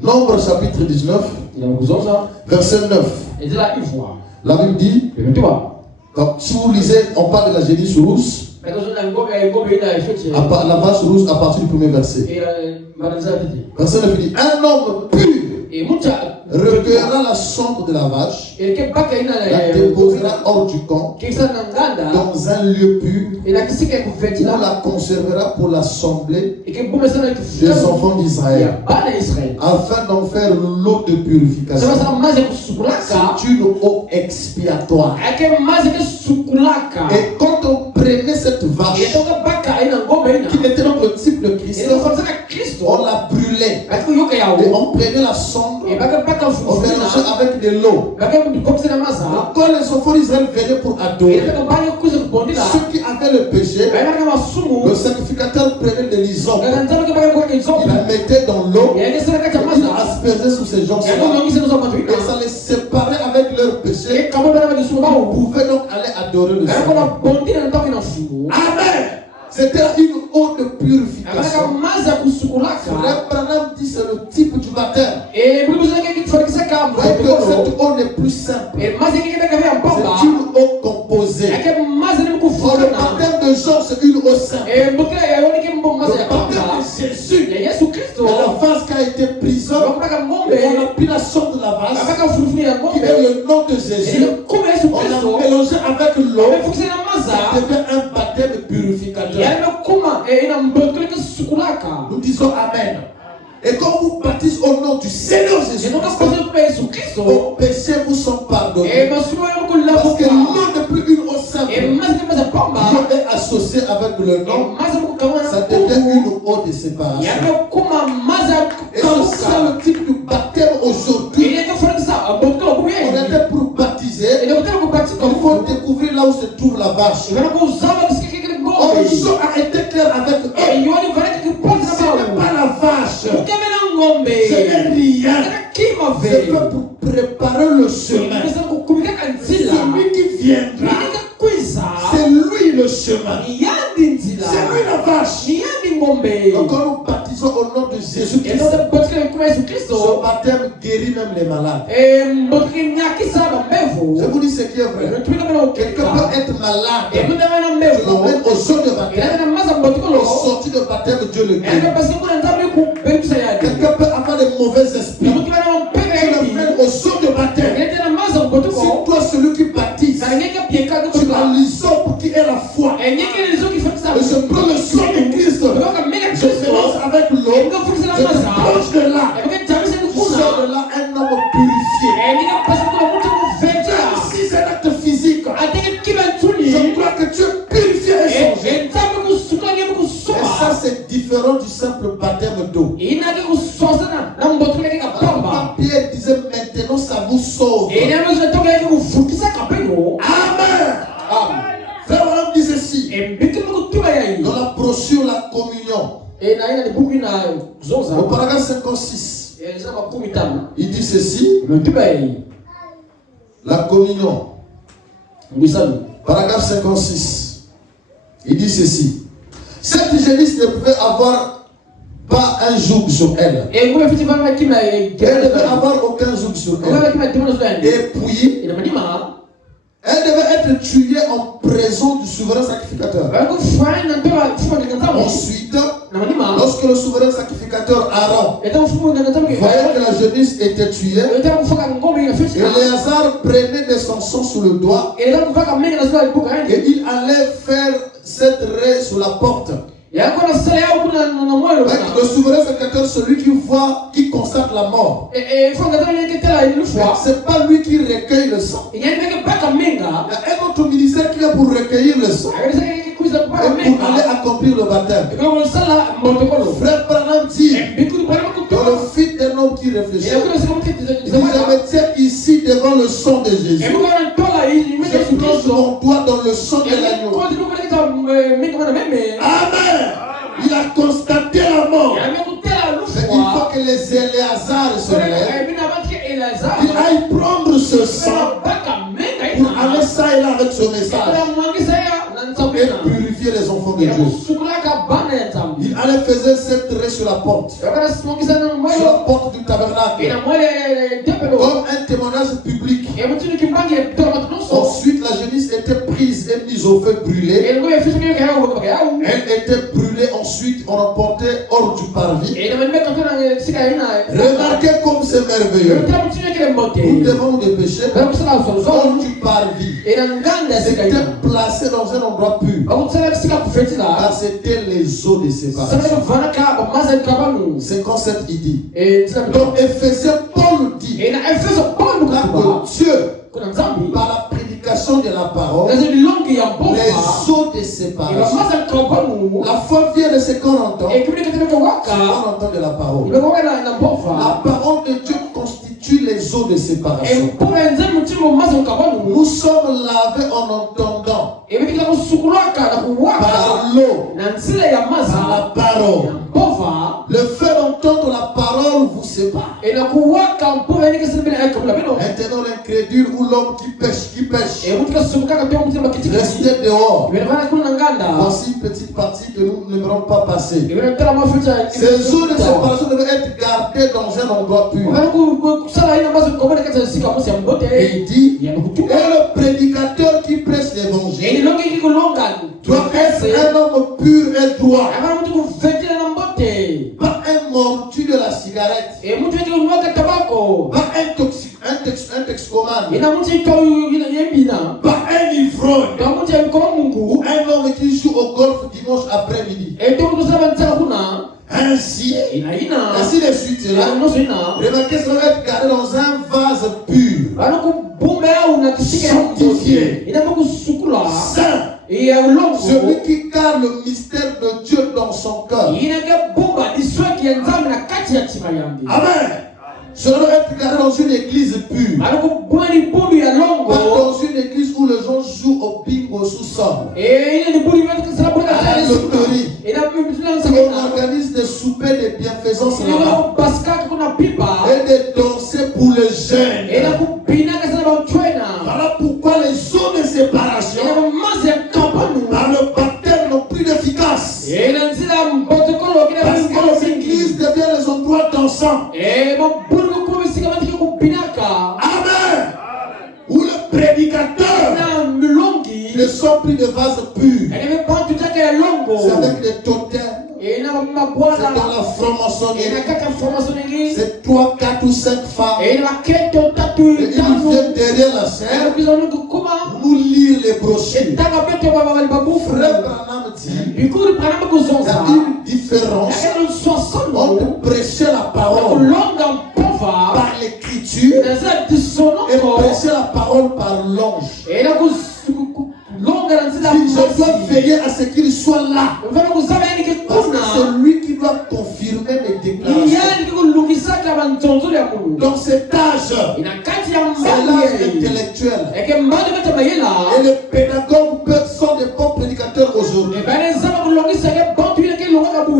Nombre chapitre 19, verset 9. La Bible dit, si vous lisez, on parle de la génisse rousse. La vache rouge à partir du premier verset. Verset 9 dit, un homme pur recueillera la cendre de la vache, la déposera hors du camp, dans un lieu pur, où la conservera pour l'assemblée des enfants d'Israël, afin d'en faire l'eau de purification. C'est une eau expiatoire. Et quand on prenait cette vache, qui était donc le type de Christ, on la brûlait. Et on prenait la cendre, on mélangeait avec de l'eau. Quand les enfants d'Israël venaient pour adorer, ceux qui avaient le péché, le sacrificateur prenait de l'hysope, il la mettait dans l'eau, il aspergeait sur ces gens, et ça les séparait avec leur péché. Ils pouvaient donc aller adorer le Seigneur. Amen. C'était une eau de purification. Frère Branham dit c'est le type du baptême. Cette eau n'est plus simple. Et mazi yake kama ya mpamba. C'est une eau composée. Yake mazi ni Le mkufana. baptême de Jean, c'est une eau simple. Mbukira ya yoni kimbo mazi ya Le baptême mpamba. de Jésus, Ya Yesu Kristo. la vase qui a été prise, Wakaka ngombe. on a pris la sorte de la vase, Akaka fulufuni ya qui ngombe. est le nom de Jésus. Kume Yesu On Kristo. a mélangé avec l'eau. Mefukise na maza. Ça devient un baptême purificateur. Yale kuma ina mbotuleka sukulaka. Nous disons Amen. Et quand vous baptisez au nom du Seigneur Jésus, vos péchés vous sont pardonnés. Parce que le nom n'est plus une eau simple. L'eau est associée avec le nom. Ça devient une eau de séparation. Et c'est ça le type de baptême aujourd'hui. On était pour baptiser. Il faut découvrir là où se trouve la vache. Or, Jean a été clair avec eux. Ce n'est pas la vache. Ce n'est rien. C'est fait pour préparer le chemin. Celui qui viendra, c'est lui le chemin. C'est lui la vache. Donc quand nous baptisons au nom de Jésus-Christ, ce baptême guérit même les malades. Je vous dis ce qui est vrai. Quelqu'un peut être malade. Tu l'emmènes au jour de baptême. Au sortir de baptême, Dieu le guérit. Quelqu'un peut avoir des mauvais esprits. Tu l'emmènes au jour de baptême. Si toi, celui qui baptise, tu as l'isop pour qui est la foi. Et je prends le sang de Christ. Je mélange avec l'eau. Je plonge de là. Je sors de là un homme purifié. Si c'est un acte physique, je crois que tu es purifié et changé. Et ça, c'est différent du simple baptême d'eau. Pierre disait maintenant ça vous sauve. Amen. Frère Abraham dit ceci. Dans la brochure, la communion. Au paragraphe 56. Il dit ceci. La communion. Paragraphe 56. Il dit ceci. Cette hygiéniste ne pouvait avoir pas un joug sur elle. Elle ne devait avoir aucun joug sur elle. Dépouillée. Elle devait être tuée en présence du souverain sacrificateur. Ensuite, lorsque le souverain sacrificateur Aaron voyait que la jeunesse était tuée, Éléazar prenait de son sang sur le doigt et il allait faire cette raie sur la porte. Le souverain sacrificateur, celui qui voit, qui constate la mort. C'est pas lui qui recueille le sang. Il y a un autre ministère qui est pour recueillir le sang et pour aller accomplir le baptême. Frère Branham dit, dans le fils d'un homme qui réfléchit, je me tiens ici devant le sang de Jésus. Je plonge mon doigt dans le sang de l'agneau. Amen. Il a constaté la mort. Il faut que les Éléazar se lèvent. Il aille prendre ce sang pour aller ça et là avec ce message et purifier les enfants de Dieu. Il allait faire cette raie sur la porte. Sur la porte du tabernacle. Comme un témoignage public. Ensuite, la jeunesse était prise et mise au feu brûlé. Elle était brûlée. Ensuite, on emportait hors du parvis. Remarquez comme c'est merveilleux. Nous devons nous dépêcher. Hors du parvis. C'était placé dans un endroit pur. Car c'était les eaux de séparation. 57 il dit. Donc Éphésiens Paul dit que Dieu, par la prédication de la parole, les eaux de séparation. La foi vient de ce qu'on entend. Ce qu'on entend de la parole. La parole de Dieu constitue les eaux de séparation. Nous sommes lavés en entendant par l'eau, par la parole. Le fait d'entendre la parole parole vous sépare. Maintenant, l'incrédule ou l'homme qui pêche. Restez dehors. Voici une petite partie que nous n'aimerons pas passer. Ces jours de séparation devaient être gardés dans un endroit pur. Et il dit, et le prédicateur qui prêche l'évangile doit être un homme pur et droit. Pas un mordu de la cigarette. Pas un toxicomane. Pas un ivrogne. Ou un homme qui joue au golf dimanche après-midi. Ainsi de suite là. Remarquez, ça doit être gardé dans un vase pur, sanctifié, saint. Celui qui garde le mystère de Dieu dans son cœur. Amen. Ça doit être gardé dans une église pure. Pas dans une église où les gens jouent au bingo sous-sol. À la loterie. On organise des soupers de bienfaisance là-bas. Et des danser pour les jeunes. Voilà pourquoi les zones de séparation dans le baptême n'ont plus d'efficace. Parce que les églises deviennent les endroits dansants. Amen. Où le prédicateur ne sort plus de vase pur. C'est avec des totems. C'est dans la franc-maçonnerie. C'est 3, 4 ou 5 femmes. Et ils viennent derrière la scène nous lire les brochures. Frère Branham dit, il y a une différence entre prêcher la parole par l'écriture et prêcher la parole par l'ange. Je dois veiller à ce qu'il soit là. Parce que c'est lui qui doit confirmer mes déclarations. Dans cet âge, c'est l'âge intellectuel. Et les pédagogues sont des bons prédicateurs aujourd'hui.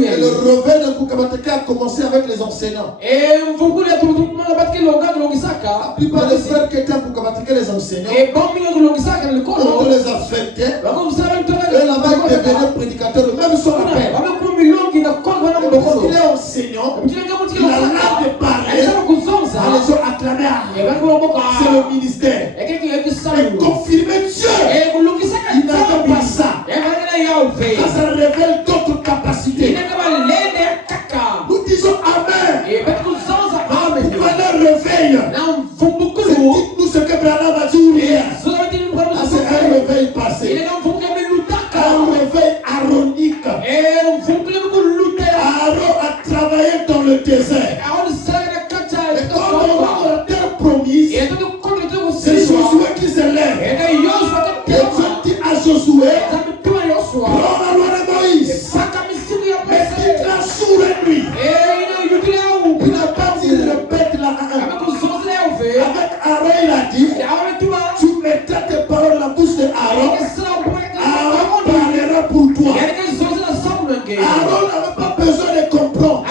Et le réveil de Bukabateka a commencé avec les enseignants. La plupart des frères qui étaient à Bukabateka, les enseignants, on les affectait. Et là-bas, ils devenaient prédicateurs, même sur la paix. Parce qu'il est enseignant, il a l'art de parler, les gens acclamaient. C'est le ministère. Et confirmer Dieu, il n'avait pas ça. Ça révèle d'autres capacités. Nous disons Amen. Pourquoi le réveil? Dites-nous ce que Branham a dit hier. C'est un réveil passé. Un réveil aronique. Aaron a travaillé dans le désert. Et quand on va dans la terre promise, c'est Josué qui se lève. Et Dieu dit à Josué, prends la loi de Moïse, mais quitte-la sous la nuit. Il n'a pas dit répète-la. Avec Aaron, il a dit, tu mettras tes paroles dans la bouche de Aaron. Aaron parlera pour toi. Aaron n'avait pas besoin de comprendre.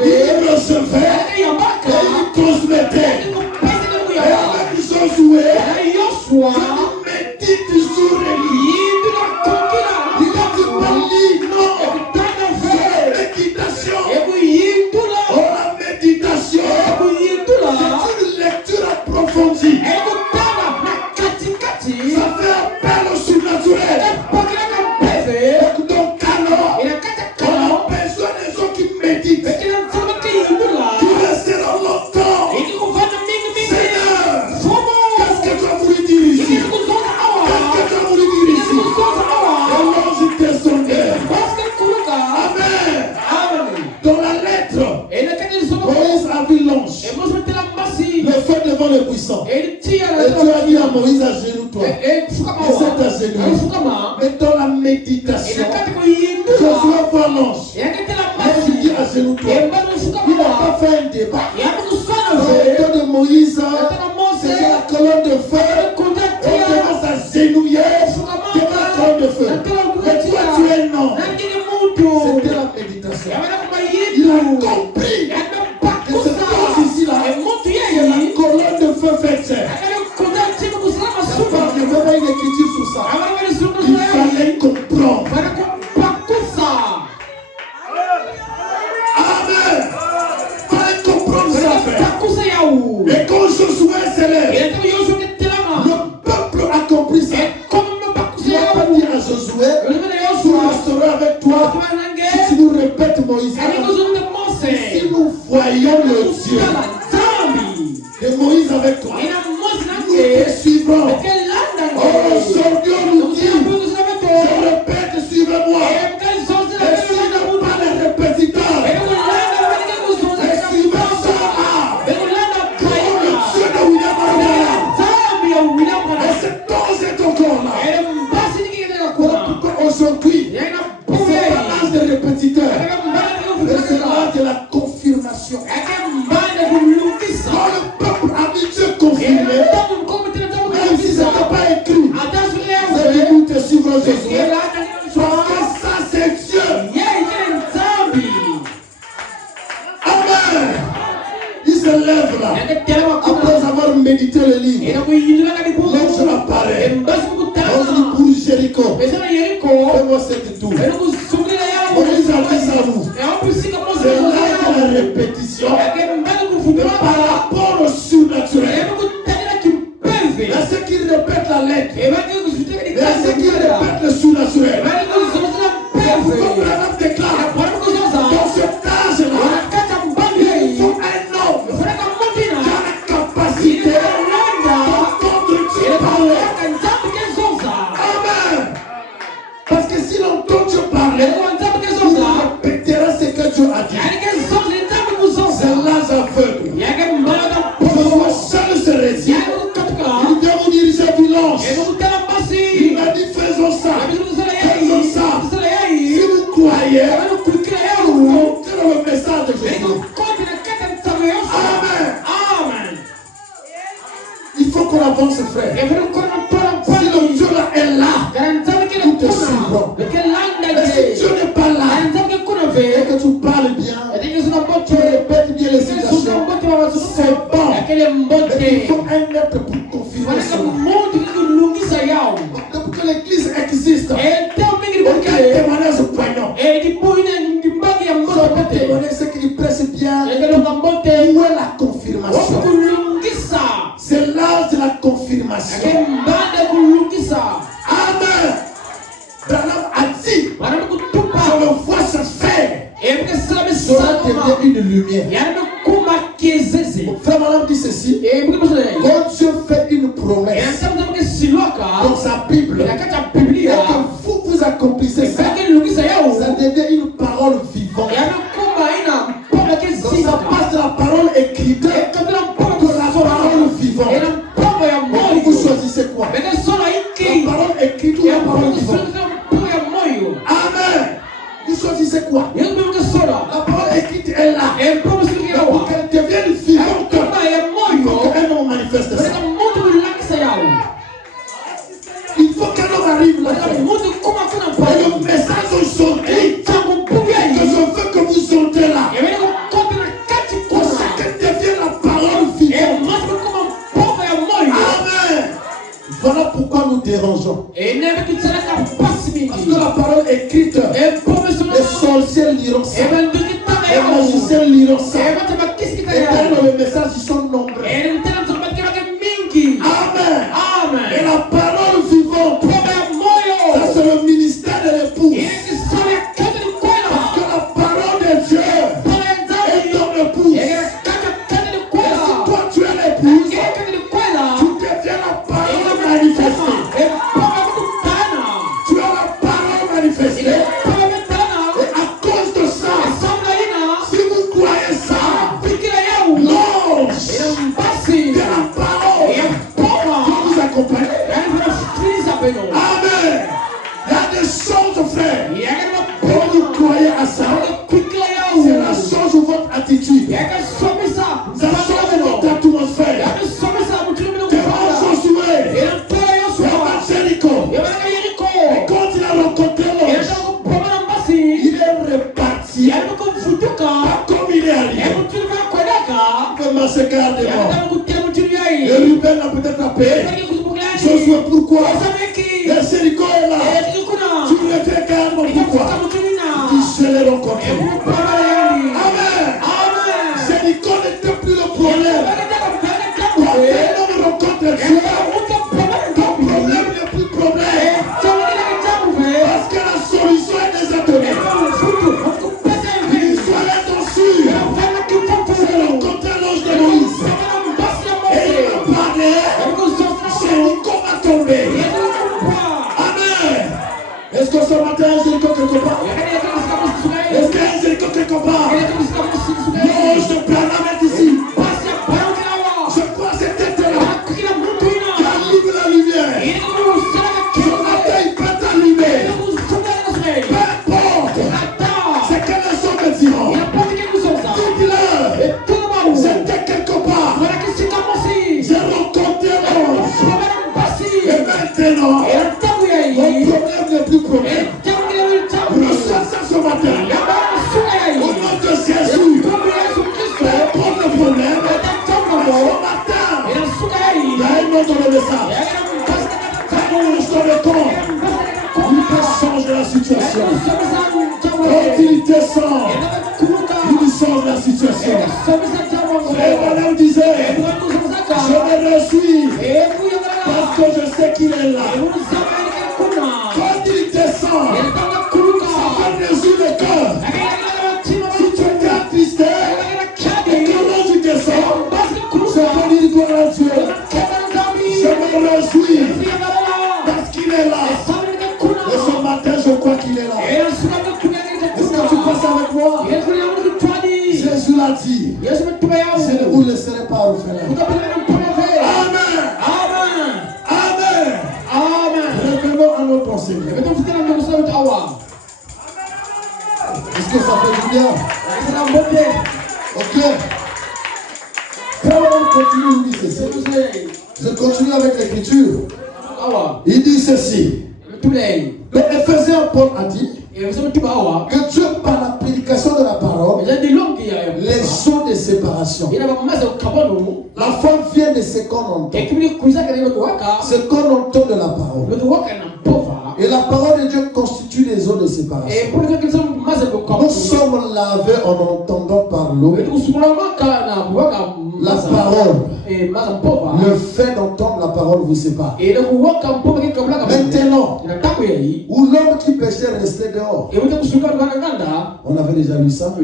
Il recevait et il transmettait. Et avec Josué, je médite jour et nuit. Il a dit pas lire, non. Méditation. Oh, la méditation, c'est une lecture approfondie. Ça fait appel au surnaturel. Donc alors, on a besoin des gens qui méditent, qui resteront longtemps. Seigneur, qu'est-ce que tu as voulu dire ici? Qu'est-ce que tu as voulu dire ici? Et l'ange descendait. Amen. Dans la lettre, Moïse a vu l'ange. Le fait devant le puissant. Et Dieu a dit à Moïse, agenouille-toi. Et c'est agenouillé. Mais dans la méditation, Josué voit l'ange. L'ange dit agenouille-toi. Il n'a pas fait un débat. Dans le temps de Moïse, c'était la colonne de feu. On commence à s'agenouiller devant la colonne de feu. Mais toi, tu es non. C'était la méditation. Il a compris. terre, le peuple a compris ça. Tu vas pas dire à Josué, je resterai avec toi si tu nous répètes Moïse. Si nous voyons le Dieu de Moïse avec toi, nous te suivrons. Oh, aujourd'hui on nous dit, je répète, suivez-moi. Et si nous pas les répétiteurs, et suivez ça, pour le Dieu de William Arabala. Et cet ange est encore là. Pourquoi aujourd'hui, c'est pas l'âge des répétiteurs, mais c'est l'âge de la confirmation. Quand le peuple a vu Dieu confirmer, même si ce n'était pas écrit, c'est que nous te suivrons Jésus. Parce que ça c'est Dieu. Amen. Il se lève là. Après avoir médité le livre, l'ange apparaît. On dit pour Jéricho, fais-moi cette tour. Moïse a dit ça vous. C'est là que la répétition par rapport au surnaturel. Il y a ceux qui répètent la lettre. Il y a ceux qui répètent le surnaturel. C'est pourquoi Branham déclare dans cet âge-là, il faut un homme qui a la capacité d'entendre Dieu parler. Amen. Parce que si l'entend Dieu parler, il répétera ce que Dieu a dit. C'est l'âge aveugle. Josué seul se résigne. Il vient vous diriger à village. Il m'a dit faisons ça. Faisons ça. Si vous croyez, vous montez le message de Jésus. Amen. Il faut qu'on avance, frère. Si le Dieu là est là, nous te suivrons. Mais si Dieu n'est pas là, et que tu parles bien, tu répètes bien les situations, c'est bon. Mais il faut un être pour confirmer cela. Donc que l'église existe, aucun témoignage poignant. Ça peut témoigner ce qui presse bien. Où est la confirmation? C'est l'âge de la confirmation. Amen. Branham a dit, je le vois se faire. Cela devient une lumière. Frère Branham dit ceci, quand Dieu fait une promesse dans sa Bible, et que vous accomplissez ça, ça devient une parole vivante. Donc ça passe de la parole écrite de la parole vivante. Donc vous choisissez quoi? La parole écrite ou la parole vivante? Amen. Vous choisissez quoi? La parole écrite est là. Pour qu'elle devienne vivante, il faut qu'un homme manifeste ça. Il faut qu'un homme arrive là. Et le message aujourd'hui que je veux que vous sentez là, pour que devienne la parole vivante. Amen. Voilà pourquoi nous dérangeons. Parce que la parole écrite, les sorciers liront ça, les magiciens liront ça, et dans le message ils sont nombreux. Amen. Et la parole vivante, ça c'est le ministère de l'épouse. Parce que la parole de Dieu est ton épouse. Et si toi tu es l'épouse, tu deviens la parole manifestée. Tu as la parole manifestée. Et à cause de ça, si vous croyez ça, l'ange de la parole va vous accompagner. Amen. Il y a des choses, frère. Quand vous croyez à ça, cela change votre attitude. Ça change votre atmosphère. Et quand il a rencontré l'ange, il est reparti. Pas comme il est arrivé. Comment se garde-moi? Le Ruben a peut-être appelé. Josué, pourquoi? Le Jéricho est là. Tu me fais calme, pourquoi? Je l'ai rencontré. Amen. Jéricho n'était plus le problème. Quand un homme dans le message. Ça bouge dans le corps. Il te change la situation. Quand il descend, il change la situation. Frère Branham disait, je me réjouis parce que je sais qu'il est là. Quand il descend, ça fait réjouir le cœur. Si tu es attristé, et quand tu descends, je peux dire gloire à Dieu. Je me réjouis parce qu'il est là. Et ce matin, je crois qu'il est là. Est-ce que tu passes avec moi? Jésus l'a dit. Je ne vous laisserai pas orphelin. Amen. Amen. Revenons à notre enseignement. Est-ce que ça fait du bien? Ok. Quand on continue, il dit ceci. Je continue avec l'écriture. Il dit ceci. Le Éphésiens, Paul a dit que Dieu, par la prédication de la parole, les eaux de séparation. La femme vient de ce qu'on entend. Ce qu'on entend de la parole. Et la parole de Dieu constitue les eaux de séparation. Nous sommes lavés en entendant par l'eau la parole. Le fait d'entendre la parole vous sépare. Maintenant, où l'homme qui péchait restait dehors. On avait déjà lu ça.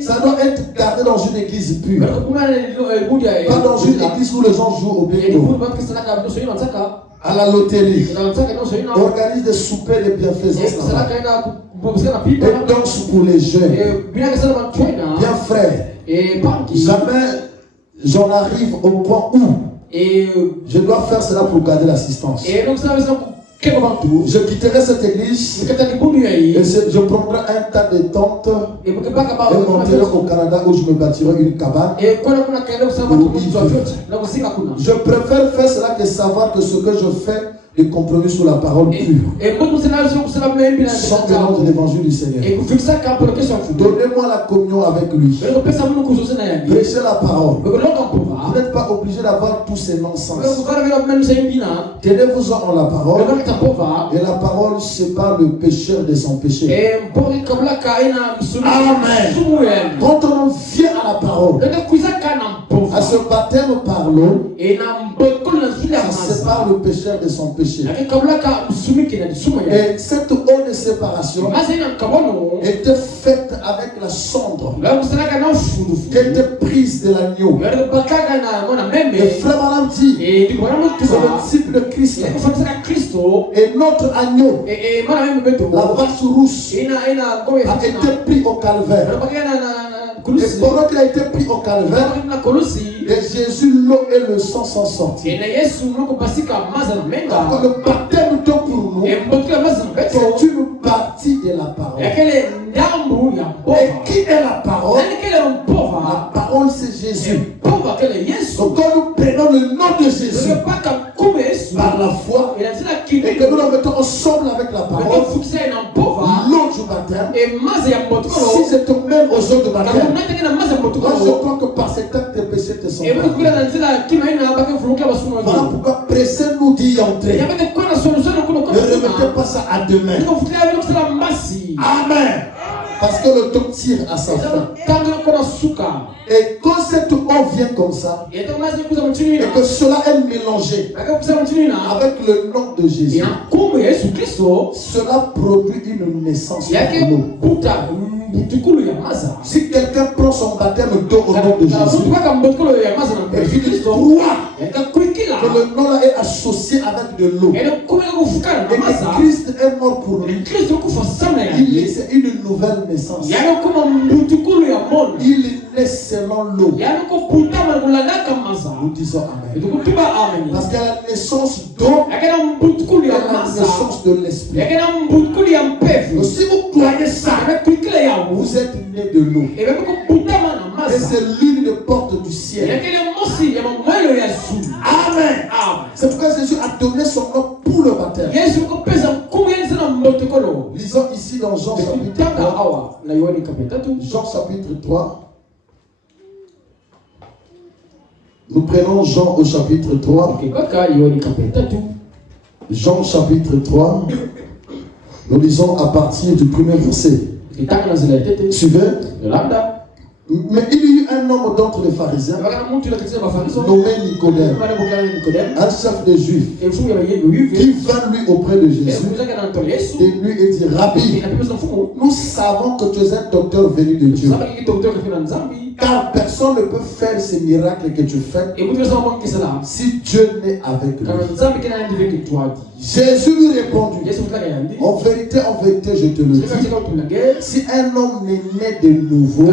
Ça doit être gardé dans une église pure. Pas dans une église où les gens jouent au bingo, à la loterie, organise des soupers de bienfaisance et danse pour les jeunes. Bien frère, jamais j'en arrive au point où je dois faire cela pour garder l'assistance. Je quitterai cette église et je prendrai un tas de tentes et monterai au Canada où je me bâtirai une cabane. Je préfère faire cela que savoir que ce que je fais est compromis sous la parole pure. Sans mélange de l'évangile du Seigneur. Donnez-moi la communion avec lui. Prêchez la parole. Vous n'êtes pas obligé d'avoir tous ces non-sens. Tenez-vous en la parole. Et la parole sépare le pécheur de son péché. Amen. Quand on vient à la parole, à ce baptême par l'eau, ça sépare le pécheur de son péché. Et cette eau de séparation était faite avec la cendre qui était prise de l'agneau. Le frère Branham dit, c'est le type de Christ. Et notre agneau, la vache rousse, a été pris au calvaire. Et pendant qu'il a été pris au calvaire, de Jésus, l'eau et le sang sont sortis. Alors le baptême de pour nous, c'est une partie de la parole. Et qui est la parole? La parole, c'est Jésus. Donc quand nous prenons le nom de Jésus par la foi et que nous le mettons ensemble avec la parole, l'eau du baptême, si je te mets aux eaux de baptême, moi je crois que par cet acte de péché te sont pardonnés. Voilà pourquoi pressez-nous d'y entrer. Ne remettez pas ça à demain. Amen. Parce que le temps tire à sa fin. Et quand cette eau vient comme ça, et que cela est mélangé avec le nom de Jésus, cela produit une naissance pour nous. Si quelqu'un prend son baptême d'eau au nom de Jésus, et qu'il croit que le nom là est associé avec de l'eau, et que Christ est mort pour lui, c'est une nouvelle naissance. Il est né selon l'eau. Nous disons Amen. Parce qu'à la naissance d'eau, il y a la naissance de l'esprit. Donc si vous croyez ça, vous êtes né de l'eau. Et c'est l'une des portes du ciel. Amen. C'est pourquoi Jésus a donné son nom pour le baptême. Lisons ici dans Jean chapitre 3. Jean chapitre 3. Nous prenons Jean au chapitre 3. Jean chapitre 3. Nous lisons à partir du premier verset. Suivez. Mais il y eut un homme d'entre les pharisiens nommé Nicodème, un chef des Juifs, qui vint lui auprès de Jésus et lui dit: Rabbi, nous savons que tu es un docteur venu de Dieu, car personne ne peut faire ces miracles que tu fais si Dieu n'est avec lui. Jésus lui répondit: en vérité, je te le dis, si un homme n'est né de nouveau,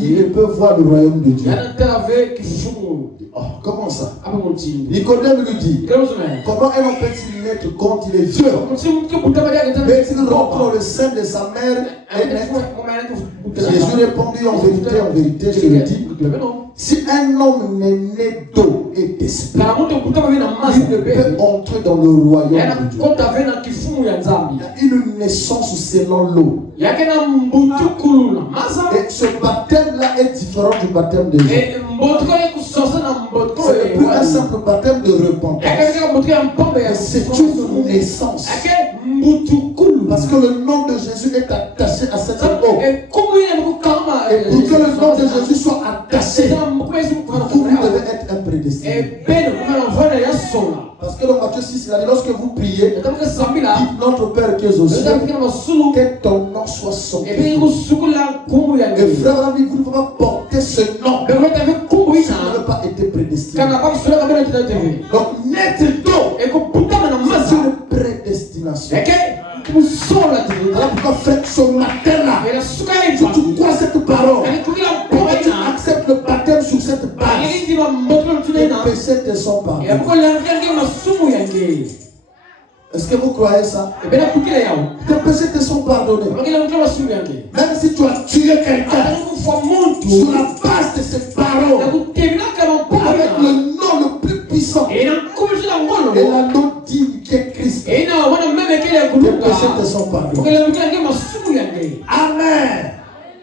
il ne peut voir le royaume de Dieu. Oh, comment ça? Nicodème lui dit: comment un homme peut-il naître quand il est vieux? Peut-il rentrer dans le sein de sa mère et naître? Jésus répondit: en vérité, je te le dis, si un homme n'est né d'eau et d'esprit, il ne peut entrer dans le royaume de Dieu. Il y a une naissance selon l'eau. Et ce baptême-là est différent du baptême de Jésus. Ce n'est plus un simple baptême de repentance. C'est une naissance. Parce que le nom de Jésus est attaché à cette eau. Et pour que le nom de Jésus soit attaché, vous devez être un prédestiné. Parce que dans Matthieu 6, il a dit: lorsque vous priez, dites: notre Père qui es aux cieux, que ton nom soit sanctifié. Et frère, vous ne pouvez pas porter ce nom si vous n'avez pas été prédestiné. Donc, naître d'eau, c'est une prédestination. Alors pourquoi faire ce matin-là, tu crois cette parole, pourquoi tu acceptes le baptême sur cette base? Les péchés te sont pardonnés. Est-ce que vous croyez ça? Tes péchés te sont pardonnés. Même si tu as tué quelqu'un, sur la base de cette parole, avec le nom le plus puissant et l'anneau digne qui est Christ, tes péchés te sont pardonnés. Amen.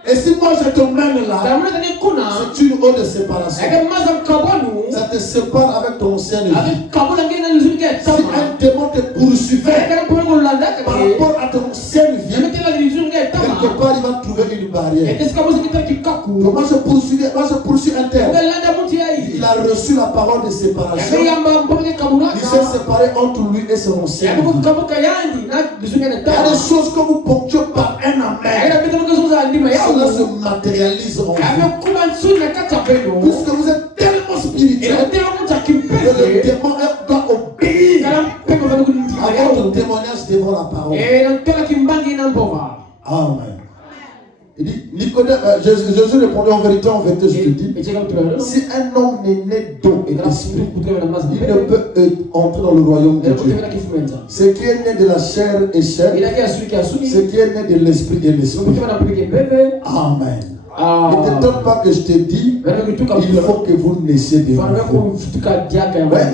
Et si moi je te mène là, c'est une eau de séparation. Ça te sépare avec ton ancienne vie. Si un démon te poursuivait par rapport à ton ancienne vie, quelque part il va trouver une barrière. Donc moi je poursuis un tel. Il a reçu la parole de séparation. Il s'est séparé entre lui et son ancienne vie. Il y a des choses que vous ponctuez par un amen. Cela se matérialise en vous. Puisque vous êtes tellement spirituel que le démon doit obéir à votre témoignage devant la parole. Amen. Il dit, Nicodème, Jésus répondit: en vérité, je te dis, si un homme est né d'eau et d'esprit, il ne peut entrer dans le royaume de Dieu. Ce qui est né de la chair est chair, ce qui est né de l'esprit est l'esprit. Amen. Ne t'étonne pas que je te dis, il faut que vous naissiez de nouveau.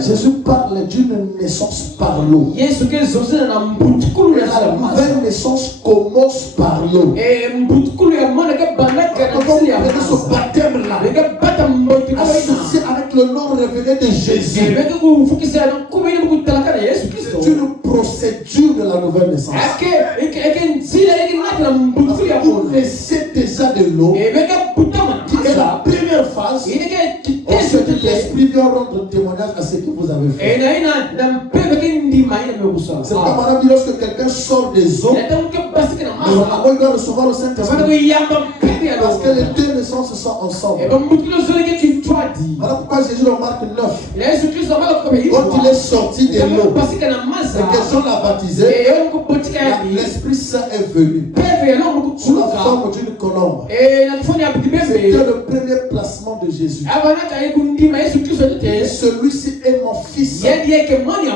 Jésus parle d'une naissance par l'eau. Et la nouvelle naissance commence par l'eau. Quand vous prenez ce baptême-là, associé avec le nom révélé de Jésus, c'est une procédure de la nouvelle naissance. Vous naissez déjà de l'eau, qui est la première phase. Ensuite, l'esprit vient rendre témoignage à ce que vous avez fait. C'est comme on a dit, lorsque quelqu'un sort des eaux, il doit recevoir le Saint-Esprit. Parce que les deux naissances sont ensemble. Voilà pourquoi Jésus dans Marc 9, quand il est sorti de l'eau et que Jean l'a baptisé, l'Esprit Saint est venu sous la forme d'une colombe. C'était le premier placement de Jésus. Celui-ci est mon fils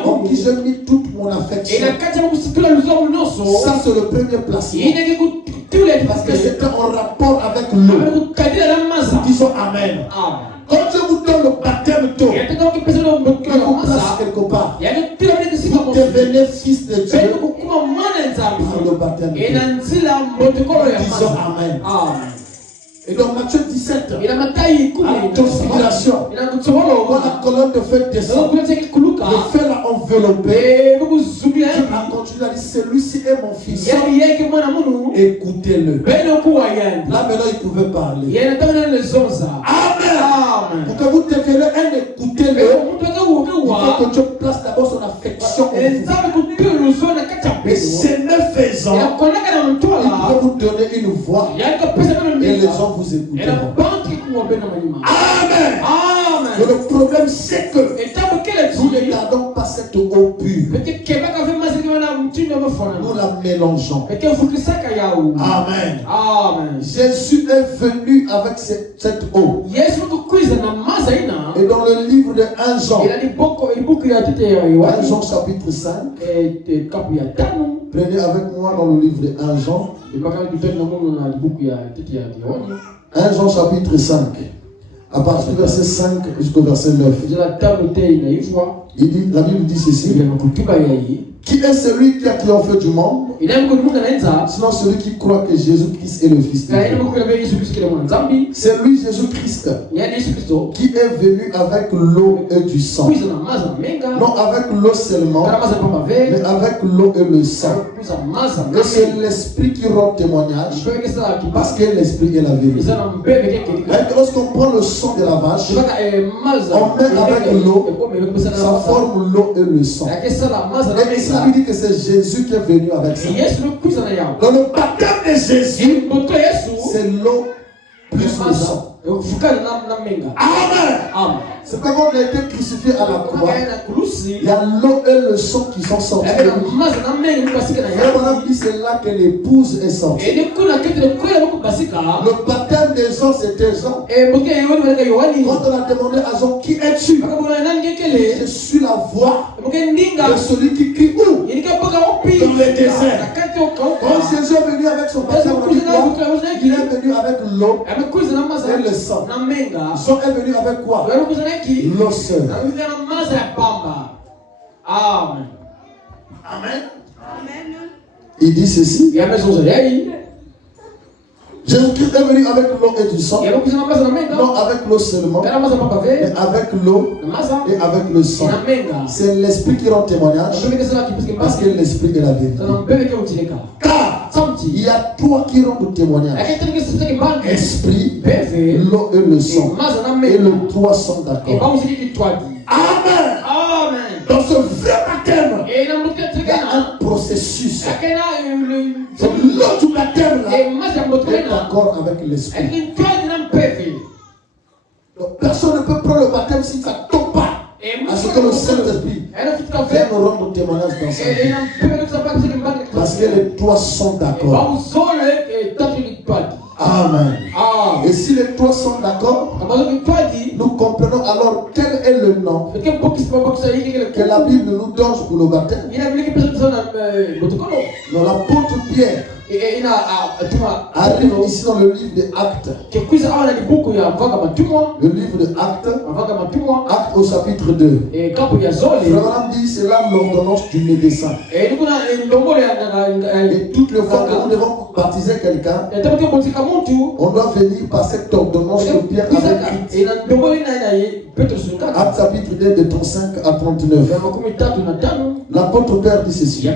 en qui j'ai mis toute mon affection. Ça, c'est le premier placement. Parce que c'était en rapport avec l'eau. Disons Amen. Quand je vous donne le baptême d'eau, il vous place quelque part. Vous devenez fils de Dieu par le baptême d'eau. Disons Amen. Et dans Matthieu 17, la transfiguration, situation, quand la colonne de feu descend, le feu l'a enveloppé, Dieu a continué à dire, celui-ci est mon fils, écoutez-le. Là maintenant il pouvait parler. Amen. Pour que vous deveniez un écoutez-le, il faut que Dieu place d'abord son affection en vous. Et ce ne faisant, il peut vous donner une voix et les gens vous écouteront. Amen. Mais le problème c'est que nous ne gardons pas cette eau pure. Nous la mélangeons. Amen. Jésus est venu avec cette eau. Et dans le livre de 1 Jean, 1 Jean chapitre 5, prenez avec moi dans le livre de 1 Jean. 1 Jean chapitre 5, à partir du verset 5 jusqu'au verset 9. Il dit, la Bible dit ceci. Qui est celui qui a triomphé du monde? Sinon celui qui croit que Jésus-Christ est le Fils de Dieu. C'est lui Jésus-Christ qui est venu avec l'eau et du sang. Non avec l'eau seulement, mais avec l'eau et le sang. Et c'est l'Esprit qui rend témoignage, parce que l'Esprit est la vérité. Et lorsqu'on prend le sang de la vache, on met avec l'eau, ça forme l'eau et le sang. Et ça veut dire que c'est Jésus qui est venu avec ça. Dans le baptême de Jésus, c'est l'eau plus le sang. Amen. C'est comme on a été crucifié à la croix. Il y a l'eau et le sang qui sont sortis. C'est là que l'épouse est sortie. Le baptême des hommes, c'était Jean. Quand on a demandé à Jean, qui es-tu? Je suis la voix de celui qui crie où? Dans le désert. Quand Jésus est venu avec son baptême, il est venu avec l'eau et le sang. Jean est venu avec quoi? L'eau seule. Amen. Amen. Il dit ceci. Jésus-Christ est venu avec l'eau et du sang. Non avec l'eau seulement, mais avec l'eau et avec le sang. C'est l'Esprit qui rend témoignage, parce que l'Esprit est la vérité. Car il y a trois qui rendent témoignage: Esprit, l'eau et le sang. Et les trois sont d'accord. Amen. Dans ce vrai baptême, il y a un processus. L'eau du baptême là est d'accord avec l'Esprit. Donc personne ne peut prendre le baptême si ça ne tombe pas à ce que le Saint-Esprit vienne rendre témoignage dans sa vie. Parce que les trois sont d'accord. Amen. Et si les trois sont d'accord, nous comprenons alors quel est le nom que la Bible nous donne pour le baptême. Dans l'apôtre Pierre arrive ici dans le livre des Actes. Le livre de Actes, Actes au chapitre 2. Frère dit c'est là l'ordonnance du médecin. Et toutes les fois que nous devons baptiser quelqu'un, on doit venir par cette ordonnance que Pierre avait écrite. Actes chapitre 2 de 35 à 39. L'apôtre Pierre dit ceci.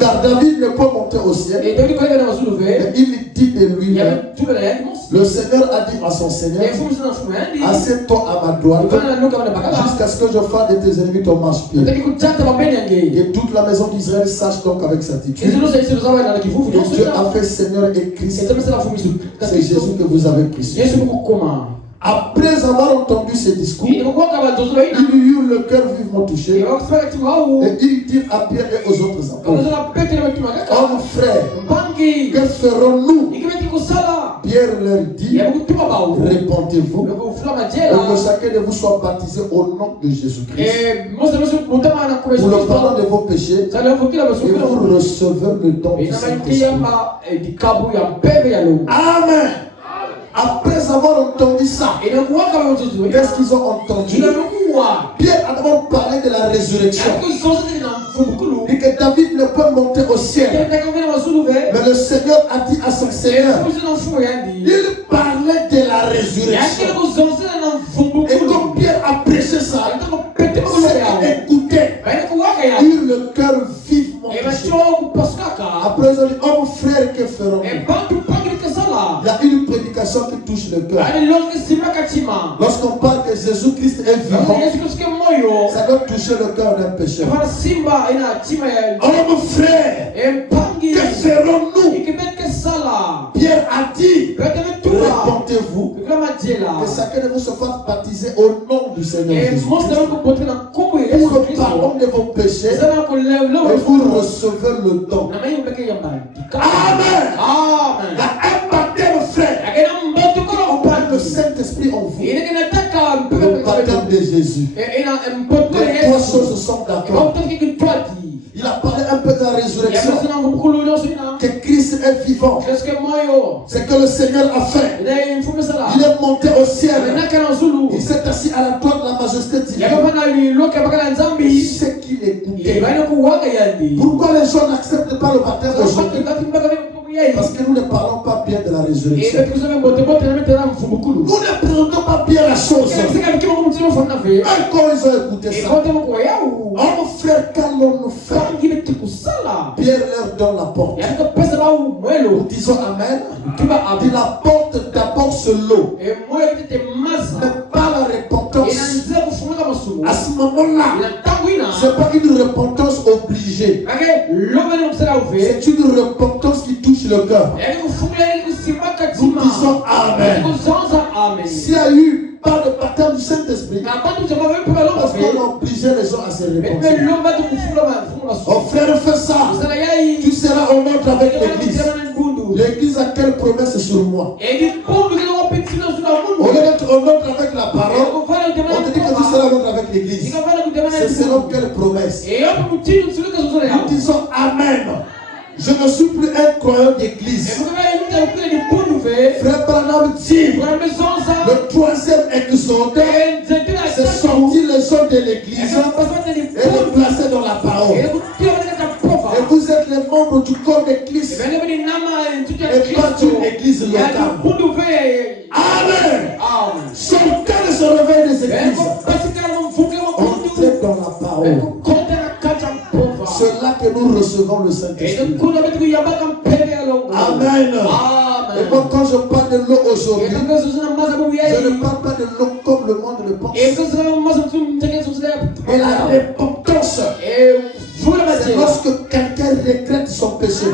Car David ne peut monter au ciel, mais il dit de lui, le Seigneur a dit à son Seigneur, assieds-toi à ma droite, jusqu'à ce que je fasse de tes ennemis ton marchepied. Et toute la maison d'Israël sache donc avec certitude que Dieu a fait Seigneur et Christ. C'est Jésus que vous avez crucifié. Après avoir entendu ces discours, il eut le cœur vivement touché. Et il dit à Pierre et aux autres apôtres, hommes frères, que ferons-nous? Pierre leur dit, répentez-vous et que chacun de vous soit baptisé au nom de Jésus-Christ pour le pardon de vos péchés, et vous recevez le don du Saint-Esprit. Amen. Après avoir entendu ça, qu'est-ce qu'ils ont entendu? Pierre a d'abord parlé de la résurrection. Il dit que David ne peut monter au ciel, mais le Seigneur a dit à son Seigneur. Il parlait de la résurrection. résurrection. Et quand Pierre a prêché ça, c'est écouté, eurent le cœur vivement touché. Après, ils ont dit, oh mon frère, que ferons-nous? Il y a une prédication qui touche le cœur. Lorsqu'on parle que Jésus-Christ est vivant, ça doit toucher le cœur d'un pécheur. Oh mon frère, que ferons-nous? Pierre a dit, répentez-vous, que chacun de vous se fasse baptiser au nom du Seigneur Jésus pour le pardon de vos péchés et vous recevez le don. Amen. Il y a un baptême, frère. On parle de Saint-Esprit en vous. Le baptême de Jésus. Les trois choses sont d'accord. Il a parlé un peu de la résurrection. Que Christ est vivant. C'est que le Seigneur a fait. Il est monté au ciel. Il s'est assis à la droite de la majesté divine. Ce qu'il écoutait. Pourquoi les gens n'acceptent pas le baptême aujourd'hui? Parce que nous ne parlons pas bien de la résurrection. Nous ne présentons pas bien la chose. Et quand ils ont écouté ça, oh mon frère, qu'allons-nous faire? Pierre leur donne la porte. Nous disons Amen. Il apporte d'abord ce lot, mais pas la repentance. À ce moment-là, ce n'est pas une repentance obligée. C'est une repentance qui touche le cœur. Nous disons Amen. S'il y a eu pas de baptême du Saint-Esprit, parce qu'on a obligé les gens à se repentir. Oh frère, fais ça. Tu seras en ordre avec l'église. L'église a quelle promesse sur moi? Au lieu d'être en ordre avec la parole, on te dit que tu seras en ordre avec l'église. C'est selon quelle promesse? Nous disons Amen. Je ne suis plus un croyant d'église. Frère Branham dit, le troisième exode, c'est sortir les gens de l'église et les placer dans la parole. Et vous êtes les membres du corps d'église et pas d'une église locale. Amen. Sortez de ce réveil des églises. Entrez dans la parole. C'est là que nous recevons le Saint-Esprit. Amen. Et moi, quand je parle de l'eau aujourd'hui, je ne parle pas de l'eau comme le monde le pense. Et la repentance, c'est lorsque quelqu'un regrette son péché.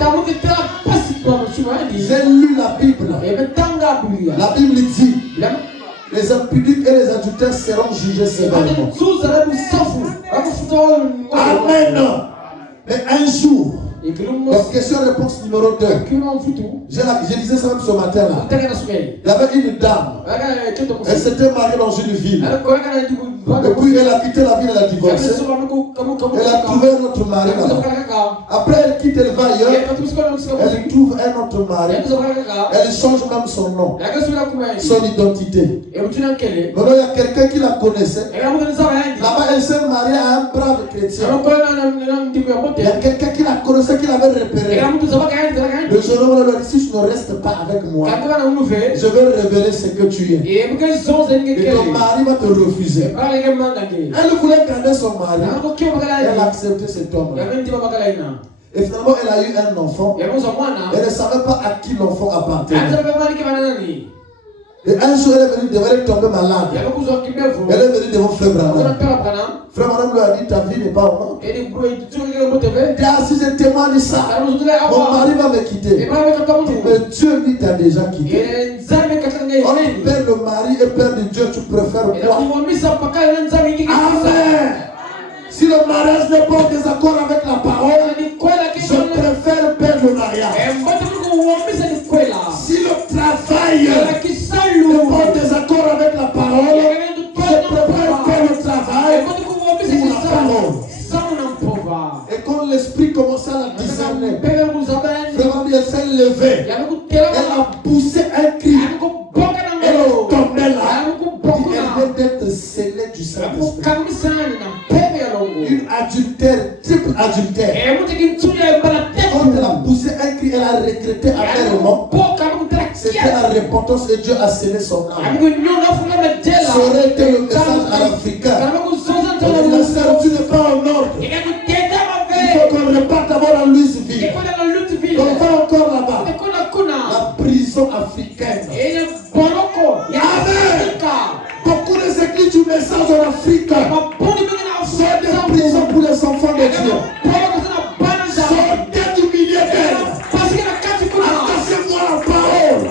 J'ai lu la Bible. La Bible dit, les impudiques et les adultères seront jugés sévèrement. Amen. Mais un jour, donc question-réponse numéro 2. Je disais ça même ce matin-là. Il y avait une dame. Elle s'était mariée dans une ville. Et puis elle a quitté la ville, elle a divorcé. Elle a trouvé un autre mari là-bas. Après elle quitte, elle va ailleurs. Elle trouve un autre mari. Elle change même son nom, son identité. Maintenant il y a quelqu'un qui la connaissait. Là-bas elle s'est mariée à un brave chrétien. Il y a quelqu'un qui la connaissait, qui l'avait repéré. Le jeune homme lui a dit, si tu ne restes pas avec moi, je vais révéler ce que tu es. Et ton mari va te refuser. Elle voulait garder son mari. Elle a accepté cet homme. Et finalement, elle a eu un enfant. Elle ne savait pas à qui l'enfant appartenait. Et un jour, elle est venue devant, elle est tombée malade. Elle est venue devant Frère Branham. Frère Branham lui a dit, ta vie n'est pas en ordre. Tu es assis et témoigne ça. Mon mari va me quitter. Mais Dieu lui t'a déjà quitté. On perd le mari et perd le Dieu, tu préfères quoi? Amen. Si le mariage n'est pas en désaccord avec la parole, je préfère perdre le mariage. Si le travail n'est pas en désaccord avec la parole, je préfère perdre le travail pour la parole. Et quand l'esprit commençait à la discerner, vraiment elle s'est levée. Elle a poussé un cri. Elle est tombée là. Elle vient d'être scellée du Saint-Esprit. Une adultère, triple adultère. Quand elle a poussé un cri, elle a regretté amèrement. C'était la réponse importance et Dieu a scellé son âme. Ça aurait été le message à l'Africain. La sœur, tu n'es pas en ordre. Il faut qu'on reparte d'abord à Louisville. On va encore là-bas. La prison africaine. Amen. Beaucoup des églises du message en Afrique sont des prisons pour les enfants de Dieu. Sont des milliers d'elles. Attachez-moi la parole.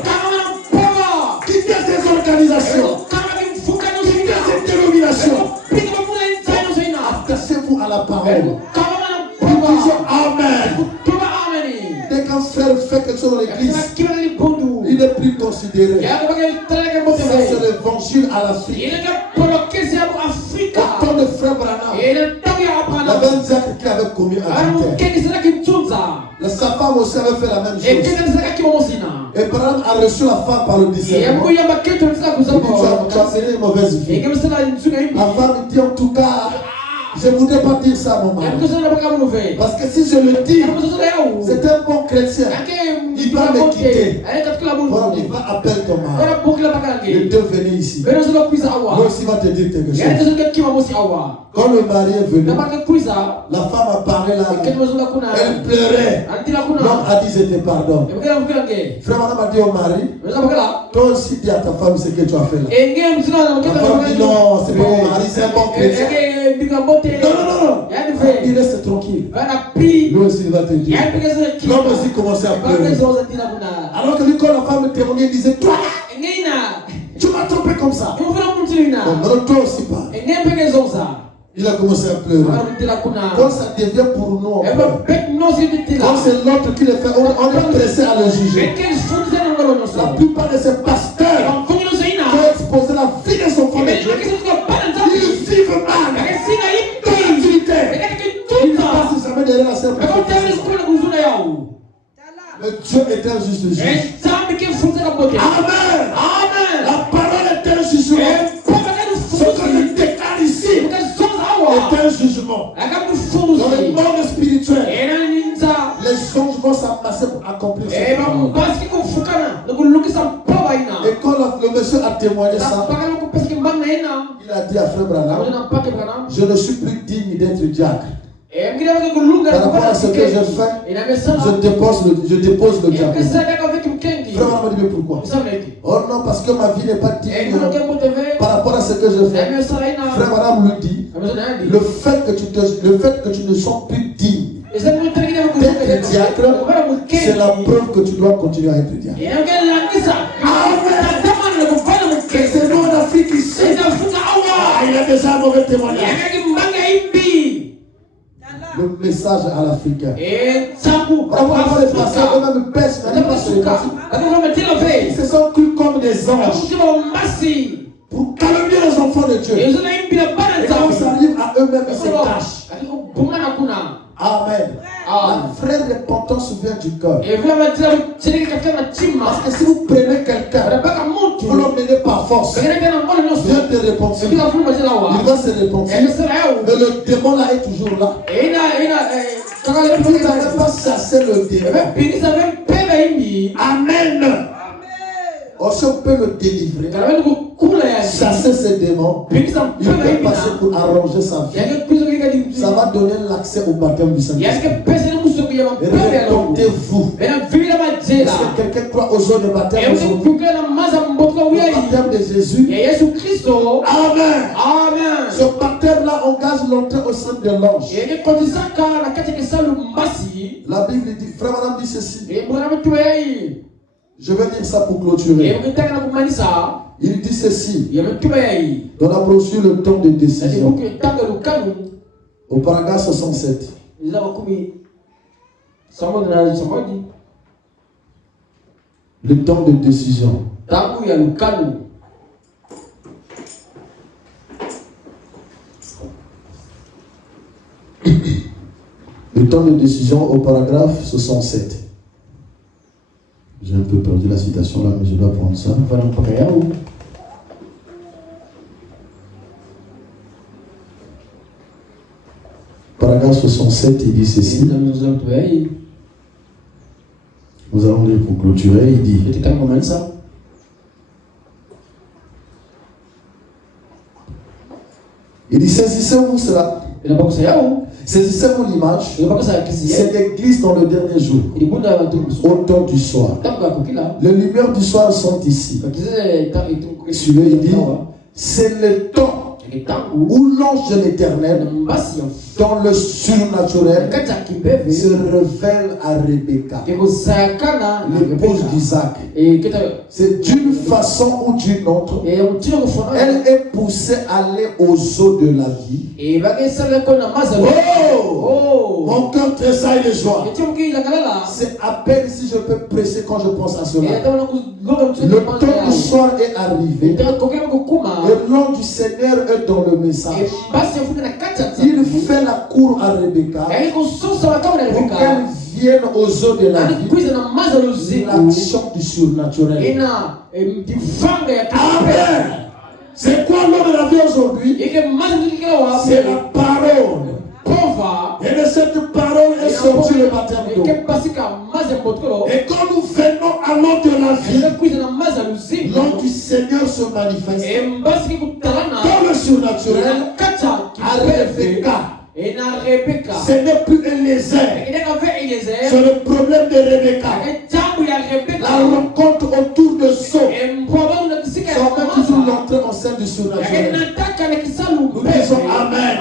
Quittez ces organisations. Quittez ces dénominations. Attachez-vous à la parole. Disons Amen. Dès qu'un frère fait quelque chose dans l'église, il n'est plus considéré. Ça c'est l'évangile à l'Afrique. Au temps de frère Branham, il y avait un diacre qui avait commis adultère. Sa femme aussi avait fait la même chose. Et Branham a reçu la femme par le discernement. Il dit, tu as donné une mauvaise vie. La femme dit en tout cas, je ne voudrais pas dire ça à mon mari. Parce que si je le dis, c'est un bon chrétien. Il va me quitter. Voilà, il va appeler ton mari. Les deux venaient ici. Moi aussi, il va te dire quelque chose. Quand le mari est venu, la femme a parlé là. Elle pleurait. L'homme a dit, je te pardonne. Frère Madame a dit au mari, toi aussi dis à ta femme ce que tu as fait là. La femme dit non, c'est pas mon mari, c'est un bon chrétien. Non. Il reste tranquille. Lui aussi il va te dire. L'homme aussi commençait à pleurer. Alors que lui, quand la femme témoignait, il disait, toi, tu m'as trompé comme ça. Non, toi aussi pas. Il a commencé à pleurer. Quand ça devient pour nous, quand c'est l'autre qui le fait, on est pressé à le juger. La plupart de ces pasteurs qui ont exposé la vie de son enfant de Dieu, ils vivent mal. Dans l'intimité. Ils ne passent jamais derrière la scène. Mais Dieu est un juste juge. Amen. La parole est un jugement. Ce que je déclare ici est un jugement. Dans le monde spirituel, les changements s'amassaient pour accomplir ce Et quand le monsieur a témoigné ça, il a dit à frère Branham, je ne suis plus digne d'être diacre. Par rapport à ce que je fais, je dépose le diable. Frère Branham dit, mais pourquoi? Oh non, parce que ma vie n'est pas digne par rapport à ce que je fais. Frère Branham lui dit, le fait que tu ne sois plus digne d'être diacre, c'est la preuve que tu dois continuer à être diacre. C'est nous en Afrique ici. Il a déjà un mauvais témoignage. Le message à l'Africain. Parfois les pasteurs eux-mêmes pêchent, ils se sont crus comme des anges pour calmer les enfants de Dieu. Et quand ça arrive à eux-mêmes, ils se cachent. Amen. La vraie repentance vient du cœur. Parce que si vous prenez quelqu'un, vous l'emmenez par force, viens te repentir. Il va se repentir. Mais le démon là est toujours là. Vous n'avez pas chassé le démon. Amen. Si on peut le délivrer, chasser ces démons, il peut passer pour arranger sa vie. Ça va donner l'accès au baptême du Saint-Esprit. Répondez-vous. Est-ce que quelqu'un croit aux eaux de baptême aujourd'hui? Le baptême de Jésus. Amen. Ce baptême-là engage l'entrée au sein de l'ange. La Bible dit, frère Madame dit ceci. Je vais dire ça pour clôturer. Il dit ceci dans la brochure Le temps de décision, au paragraphe 67. Le temps de décision. Le temps de décision au paragraphe 67. J'ai un peu perdu la citation là, mais je dois prendre ça. Paragraphe 67, il dit ceci. Nous allons lire pour clôturer. Il dit, Il dit, saisissez-vous cela. Saisissez-vous l'image. C'est l'église dans le dernier jour. Au temps du soir. Les lumières du soir sont ici. Suivez, il dit, c'est le temps où l'ange de l'Éternel, dans le surnaturel, se révèle à Rebecca, l'épouse d'Isaac. C'est d'une façon ou d'une autre, elle est poussée à aller aux eaux de la vie. Oh! Mon cœur tressaille de joie. C'est à peine si je peux presser quand je pense à cela. Le temps du soir est arrivé. Et l'ange du Seigneur est dans le message. Il fait la cour à Rebecca pour qu'elle vienne aux eaux de la vie. L'action du surnaturel. Amen. C'est quoi l'eau de la vie aujourd'hui? C'est la parole. Et de cette parole est sorti le baptême d'eau. Et quand nous venons à l'eau de la vie, l'eau du Seigneur se manifeste dans le surnaturel à Rebecca. Ce n'est plus Eliezer. C'est le problème de Rebecca. La rencontre autour de Saul. Ça va toujours l'entrée en scène du surnaturel. Nous disons Amen.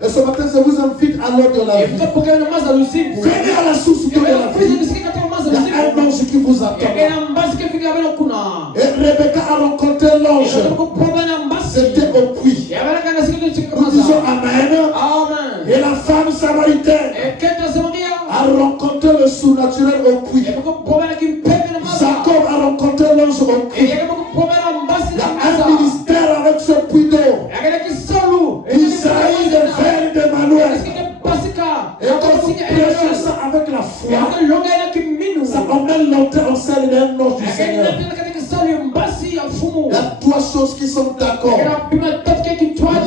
Et ce matin, je vous invite à l'eau de la vie. Venez à la source de la vie. Il y a un ange qui vous attend. Et Rebecca a rencontré l'ange. C'était au puits. Nous disons Amen. Et la femme samaritaine a rencontré le surnaturel au puits. Jacob a rencontré l'ange au puits. Il y a un ministère avec ce puits d'eau. Isaïe de Fer de Manuel. Et quand vous prêchez ça avec la foi, ça emmène l'entrée en scène d'un ange du Seigneur. Il y a trois choses qui sont d'accord.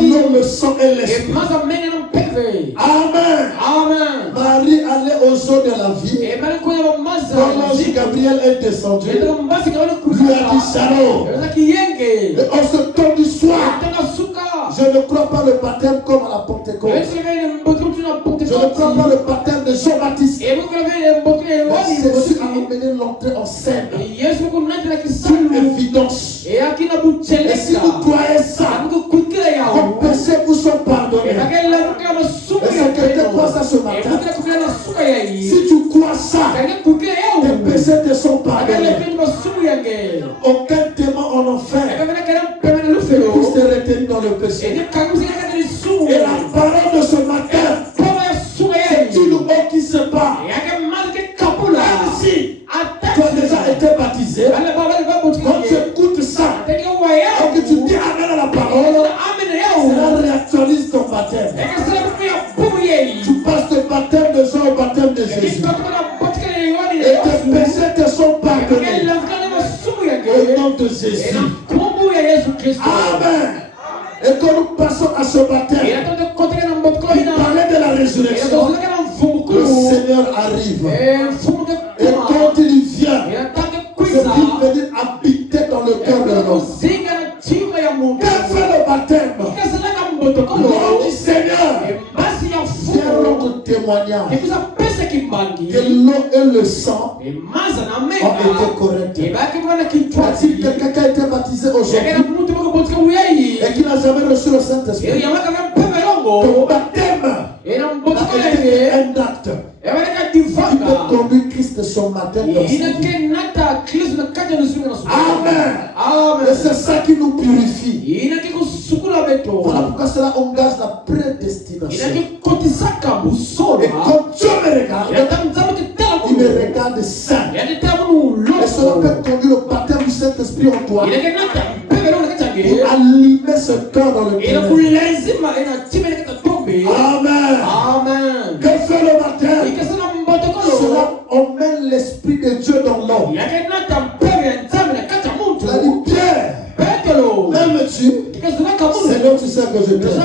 L'eau, le sang et l'esprit. Amen. Marie allait aux eaux de la vie. Quand l'ange Gabriel est descendu, lui a dit Shalom. Et en ce temps du soir, je ne crois pas le baptême comme à la Pentecôte. Je ne crois pas le baptême de Jean-Baptiste. Jésus a amené l'entrée en scène. Une évidence. Et si vous croyez ça, vos péchés vous sont pardonnés. Et c'est quelqu'un croit ça ce matin. Si tu crois ça, tes péchés te sont pardonnés. Aucun démon en enfer ne puisse te retenir dans le péché. Et la parole de ce matin, c'est une eau qui se bat. Même si tu as déjà été baptisé, quand tu écoutes ça, et que tu dis Amen à la parole, cela réactualise ton baptême. Tu passes du baptême de Jean au baptême de Jésus. Et tes péchés te sont pardonnés. Au nom de Jésus. Amen. Et quand nous passons à ce baptême, il parlait de la résurrection. Le Seigneur arrive. Et quand il vient, c'est pour venir habiter dans le cœur de l'homme. Quel fait le baptême? Au nom du Seigneur, vient rendre témoignage que l'eau et le sang ont été corrects. A-t-il quelqu'un qui a été baptisé aujourd'hui et qui n'a jamais reçu le Saint-Esprit? Ton baptême a été un acte qui peut conduire Christ son matin dans sa vie. Amen. Et c'est ça qui nous purifie. Voilà pourquoi cela engage la prédestination. Et quand Dieu me regarde, il me regarde saint. Et cela peut conduire au baptême du Saint-Esprit en toi. Pour allumer ce cœur dans le cœur. Amen. Que fait le baptême? Cela emmène l'Esprit de Dieu dans l'homme. Tu as dit Pierre, m'aimes-tu? Seigneur, tu sais que je t'aime.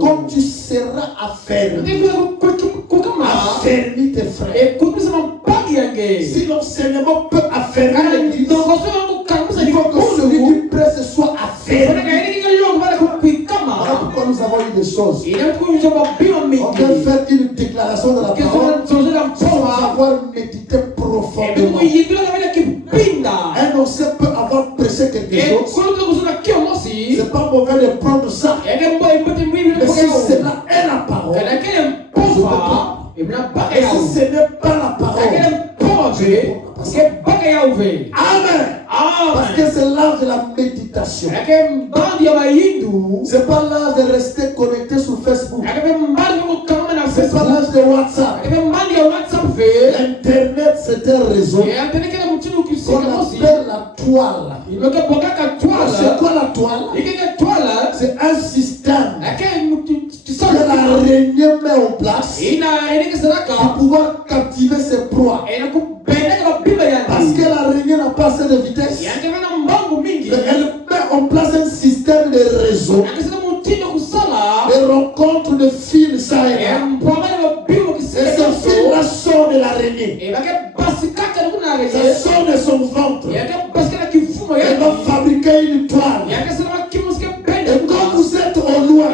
Quand tu seras affermi, affermis tes frères. Si l'enseignement peut affermir l'église, il faut que celui qui presse soit affermi. Voilà pourquoi nous avons choses. Il a trouvé une On veut faire une déclaration de la parole sans avoir médité profondément. Un ancien peut avoir prêché quelque chose. C'est pas mauvais de prendre ça. Mais si cela est la parole, je peux pas. Et si ce n'est pas la parole, Amen. Parce que c'est l'âge de la méditation. C'est pas l'âge de rester connecté sur Facebook. C'est pas l'âge de WhatsApp. Internet, c'est un réseau qu'on appelle la toile. C'est quoi la toile? C'est un système que l'araignée met en place pour pouvoir captiver ses proies. Parce que l'araignée n'a pas assez de vitesse, elle met en place un système de réseau, de rencontres de fils ça et là. Et ce fil-là sort de l'araignée. Ça sort de son ventre. Elle va fabriquer une toile. Et quand vous êtes au loin,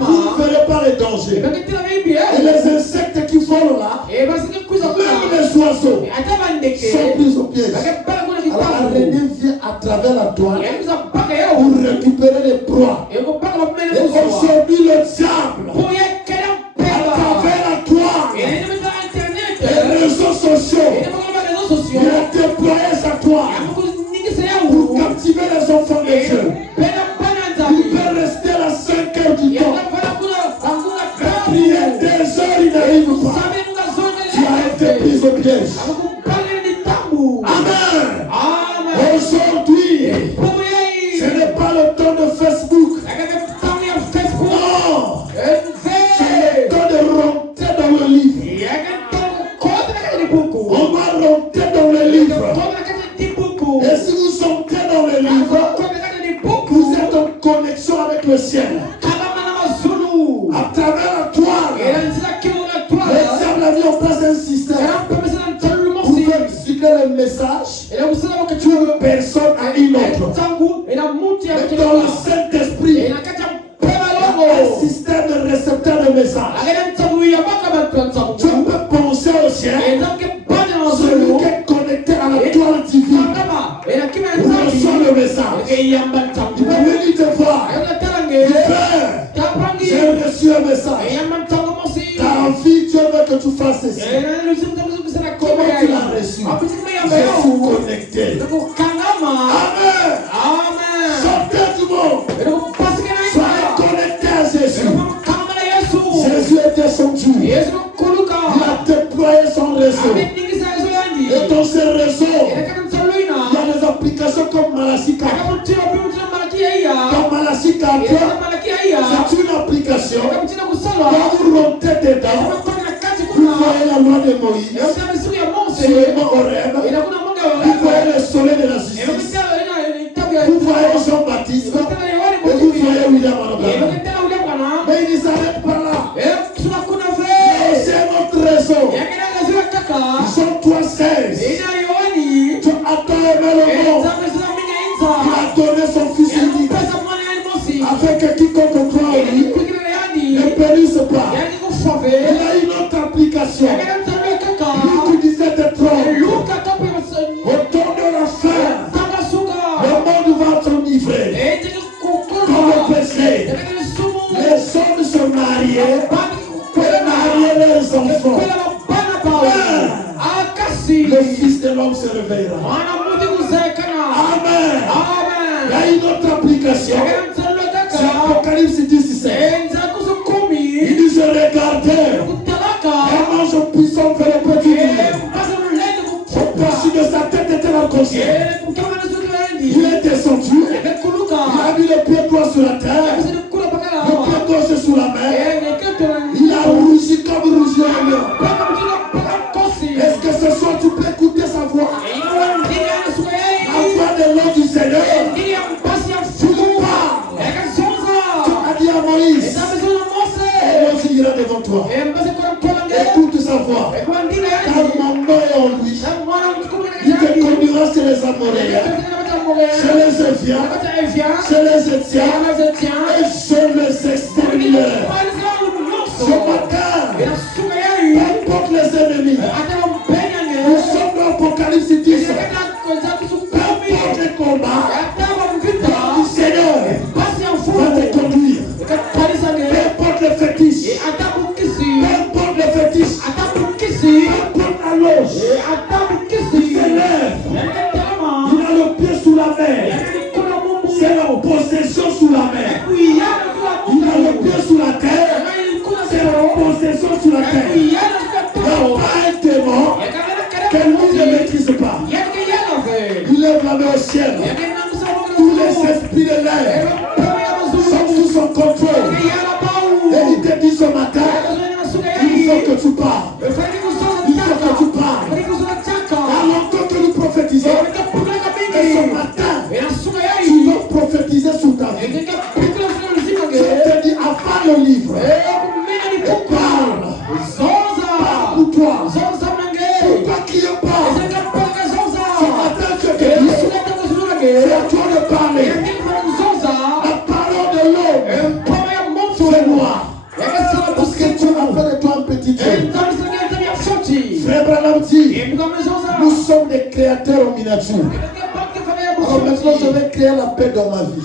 vous ne verrez pas les dangers. Et les insectes qui volent là, même les oiseaux, sont pris au piège. Alors l'araignée vient à travers la toile pour récupérer les proies. Et aujourd'hui le diable, à travers la toile, les réseaux sociaux, il a déployé sa toile pour captiver les enfants de Dieu. Il peut rester à 5 heures du temps. Prier des heures, il n'arrive pas. Tu as été pris au piège. Amen. Aujourd'hui, ce n'est pas le temps de Facebook. Non. C'est le temps de rentrer dans le livre. On va rentrer dans le livre. Et si vous entrez dans le livre, vous êtes en connexion avec le ciel. À travers la toile, le diable a mis en place un système pour faire circuler le message d'une personne à une autre. Mais dans le Saint-Esprit, il y a un système de récepteur de message. Tu peux penser au ciel, celui qui est connecté à la toile divine reçoit le message. Tu peux venir te voir. J'ai reçu un message. Ta vie, Dieu veut que tu fasses ceci. Comment tu l'as reçu? Je suis connecté. Amen. Sortez du monde. Soyez connectés à Jésus. Jésus est descendu. Il a déployé son réseau. Et dans ce réseau, il y a des applications comme Malachi 4. Dans Malachi 4, c'est une application. Quand vous rentrez dedans, vous voyez la loi de Moïse sur le mont Horeb. Vous voyez le soleil de la justice. Vous voyez Jean-Baptiste. Et vous voyez William Abraham. Mais il ne s'arrête pas là. C'est notre réseau. Jean 3,16. Tu as tant aimé le monde. Il a donné son fils unique. Afin que quiconque croit en lui ne périsse pas. Il a une autre application. Lui qui disait te trompe. Au temps de la fin, le monde va t'enivrer. Comme le péché. Les hommes se mariaient pour marier leurs enfants. Le Fils de l'homme se réveillera. Amen. Il y a une autre application. C'est Apocalypse 17. Il dit je regardais un ange puissant vers le petit Dieu. Au-dessus de sa tête était l'arc-en-ciel. Il est descendu. Il a mis le pied droit sur la terre, le pied gauche sur la mer. Il a rougi comme rougit un lion. Est-ce que ce soir tu peux écouter sa voix? La voix de l'homme du Seigneur. Tu nous parles. Tu as dit à Moïse, et Moïse ira devant toi. Écoute sa voix. Car mon nom est en lui. Il te conduira chez les Amoréens, chez les Éphiens, chez les Étiens, et je les exterminerai. la mer. Il a le pied sur la terre. C'est la possession sur la terre. Il n'y a pas un démon que lui ne maîtrise pas. Il lève la main au ciel. Tous les esprits de l'air sont sous son contrôle. Et il te dit ce matin, il faut que tu parles. Il faut que tu parles. Alors que nous prophétisons, et ce matin, tu dois prophétiser sur ta vie. Je te dis, avant le livre, parle. Parle pour toi. Pour toi qui es pas. Ce matin, je te dis, c'est à toi de parler. La parole de l'homme, c'est moi. Parce que tu as fait de toi un petit Dieu. Frère Branham dit, nous sommes des créateurs en miniature. Alors maintenant, je vais créer la paix dans ma vie.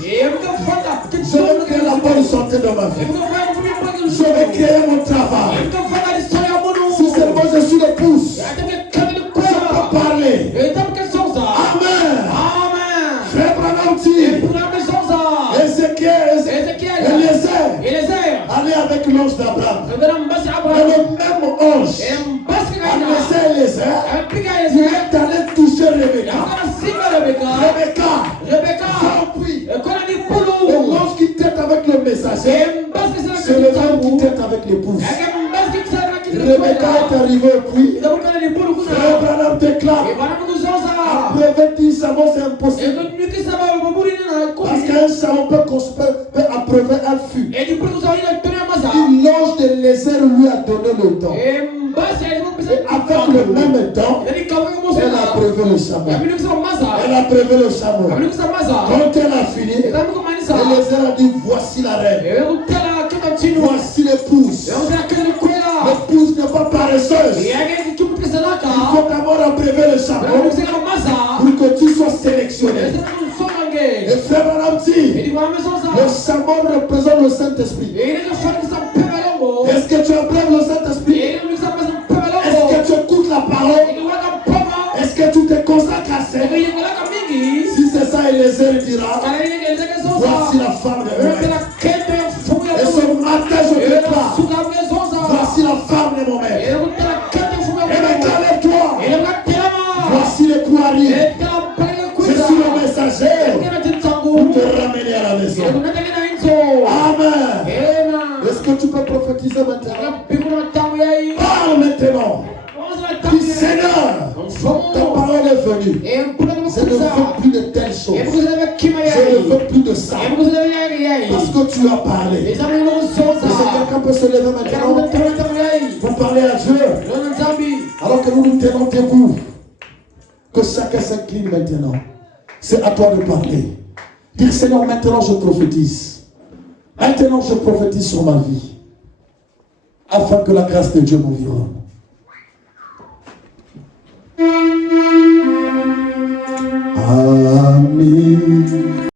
Je vais créer la bonne santé dans ma vie. Je vais créer mon travail. Si seulement je suis le pouce, je peux parler. Amen. Frère Branham dit, Ézéchiel, allez avec l'ange d'Abraham. Et le même ange, Ézéchiel, il est allé toucher Rebecca. Rebecca, puis, et l'ange qui tête avec le messager, c'est le même qui tête avec l'épouse. Rebecca est arrivée au puits. Frère Branham déclare, après 20 savons c'est impossible. Parce qu'un savon peut approuver un fût. L'ange de Lézer lui a donné le temps. Et avec le même temps, elle a approuvé le chameau. Elle a approuvé le chameau. Quand elle a fini, Lézer a dit, voici la reine. Voici l'épouse. L'épouse n'est pas paresseuse. Il faut d'abord approuver le chameau pour que tu sois sélectionné. Et frère Branham dit, le chameau représente le Saint-Esprit. Est-ce que tu approuves le Saint-Esprit? Est-ce que tu écoutes la parole? Est-ce que tu te consacres à ça? Si c'est ça, Élézer dira, voici la femme de mon maître. Et ce matin, je déclare, voici la femme de mon maître. Et maintenant, lève-toi. Voici le coup arrive. Je suis le messager pour te ramener à la maison. Amen. Est-ce que tu peux prophétiser maintenant? Parle maintenant. Dis Seigneur, ta parole est venue. Je ne veux plus de telles choses. Je ne veux plus de ça. Parce que tu as parlé. Est-ce que quelqu'un peut se lever maintenant pour parler à Dieu? Alors que nous nous tenons debout. Que chacun s'incline maintenant. C'est à toi de parler. Dire Seigneur, maintenant je prophétise. Maintenant je prophétise sur ma vie. Afin que la grâce de Dieu m'environne.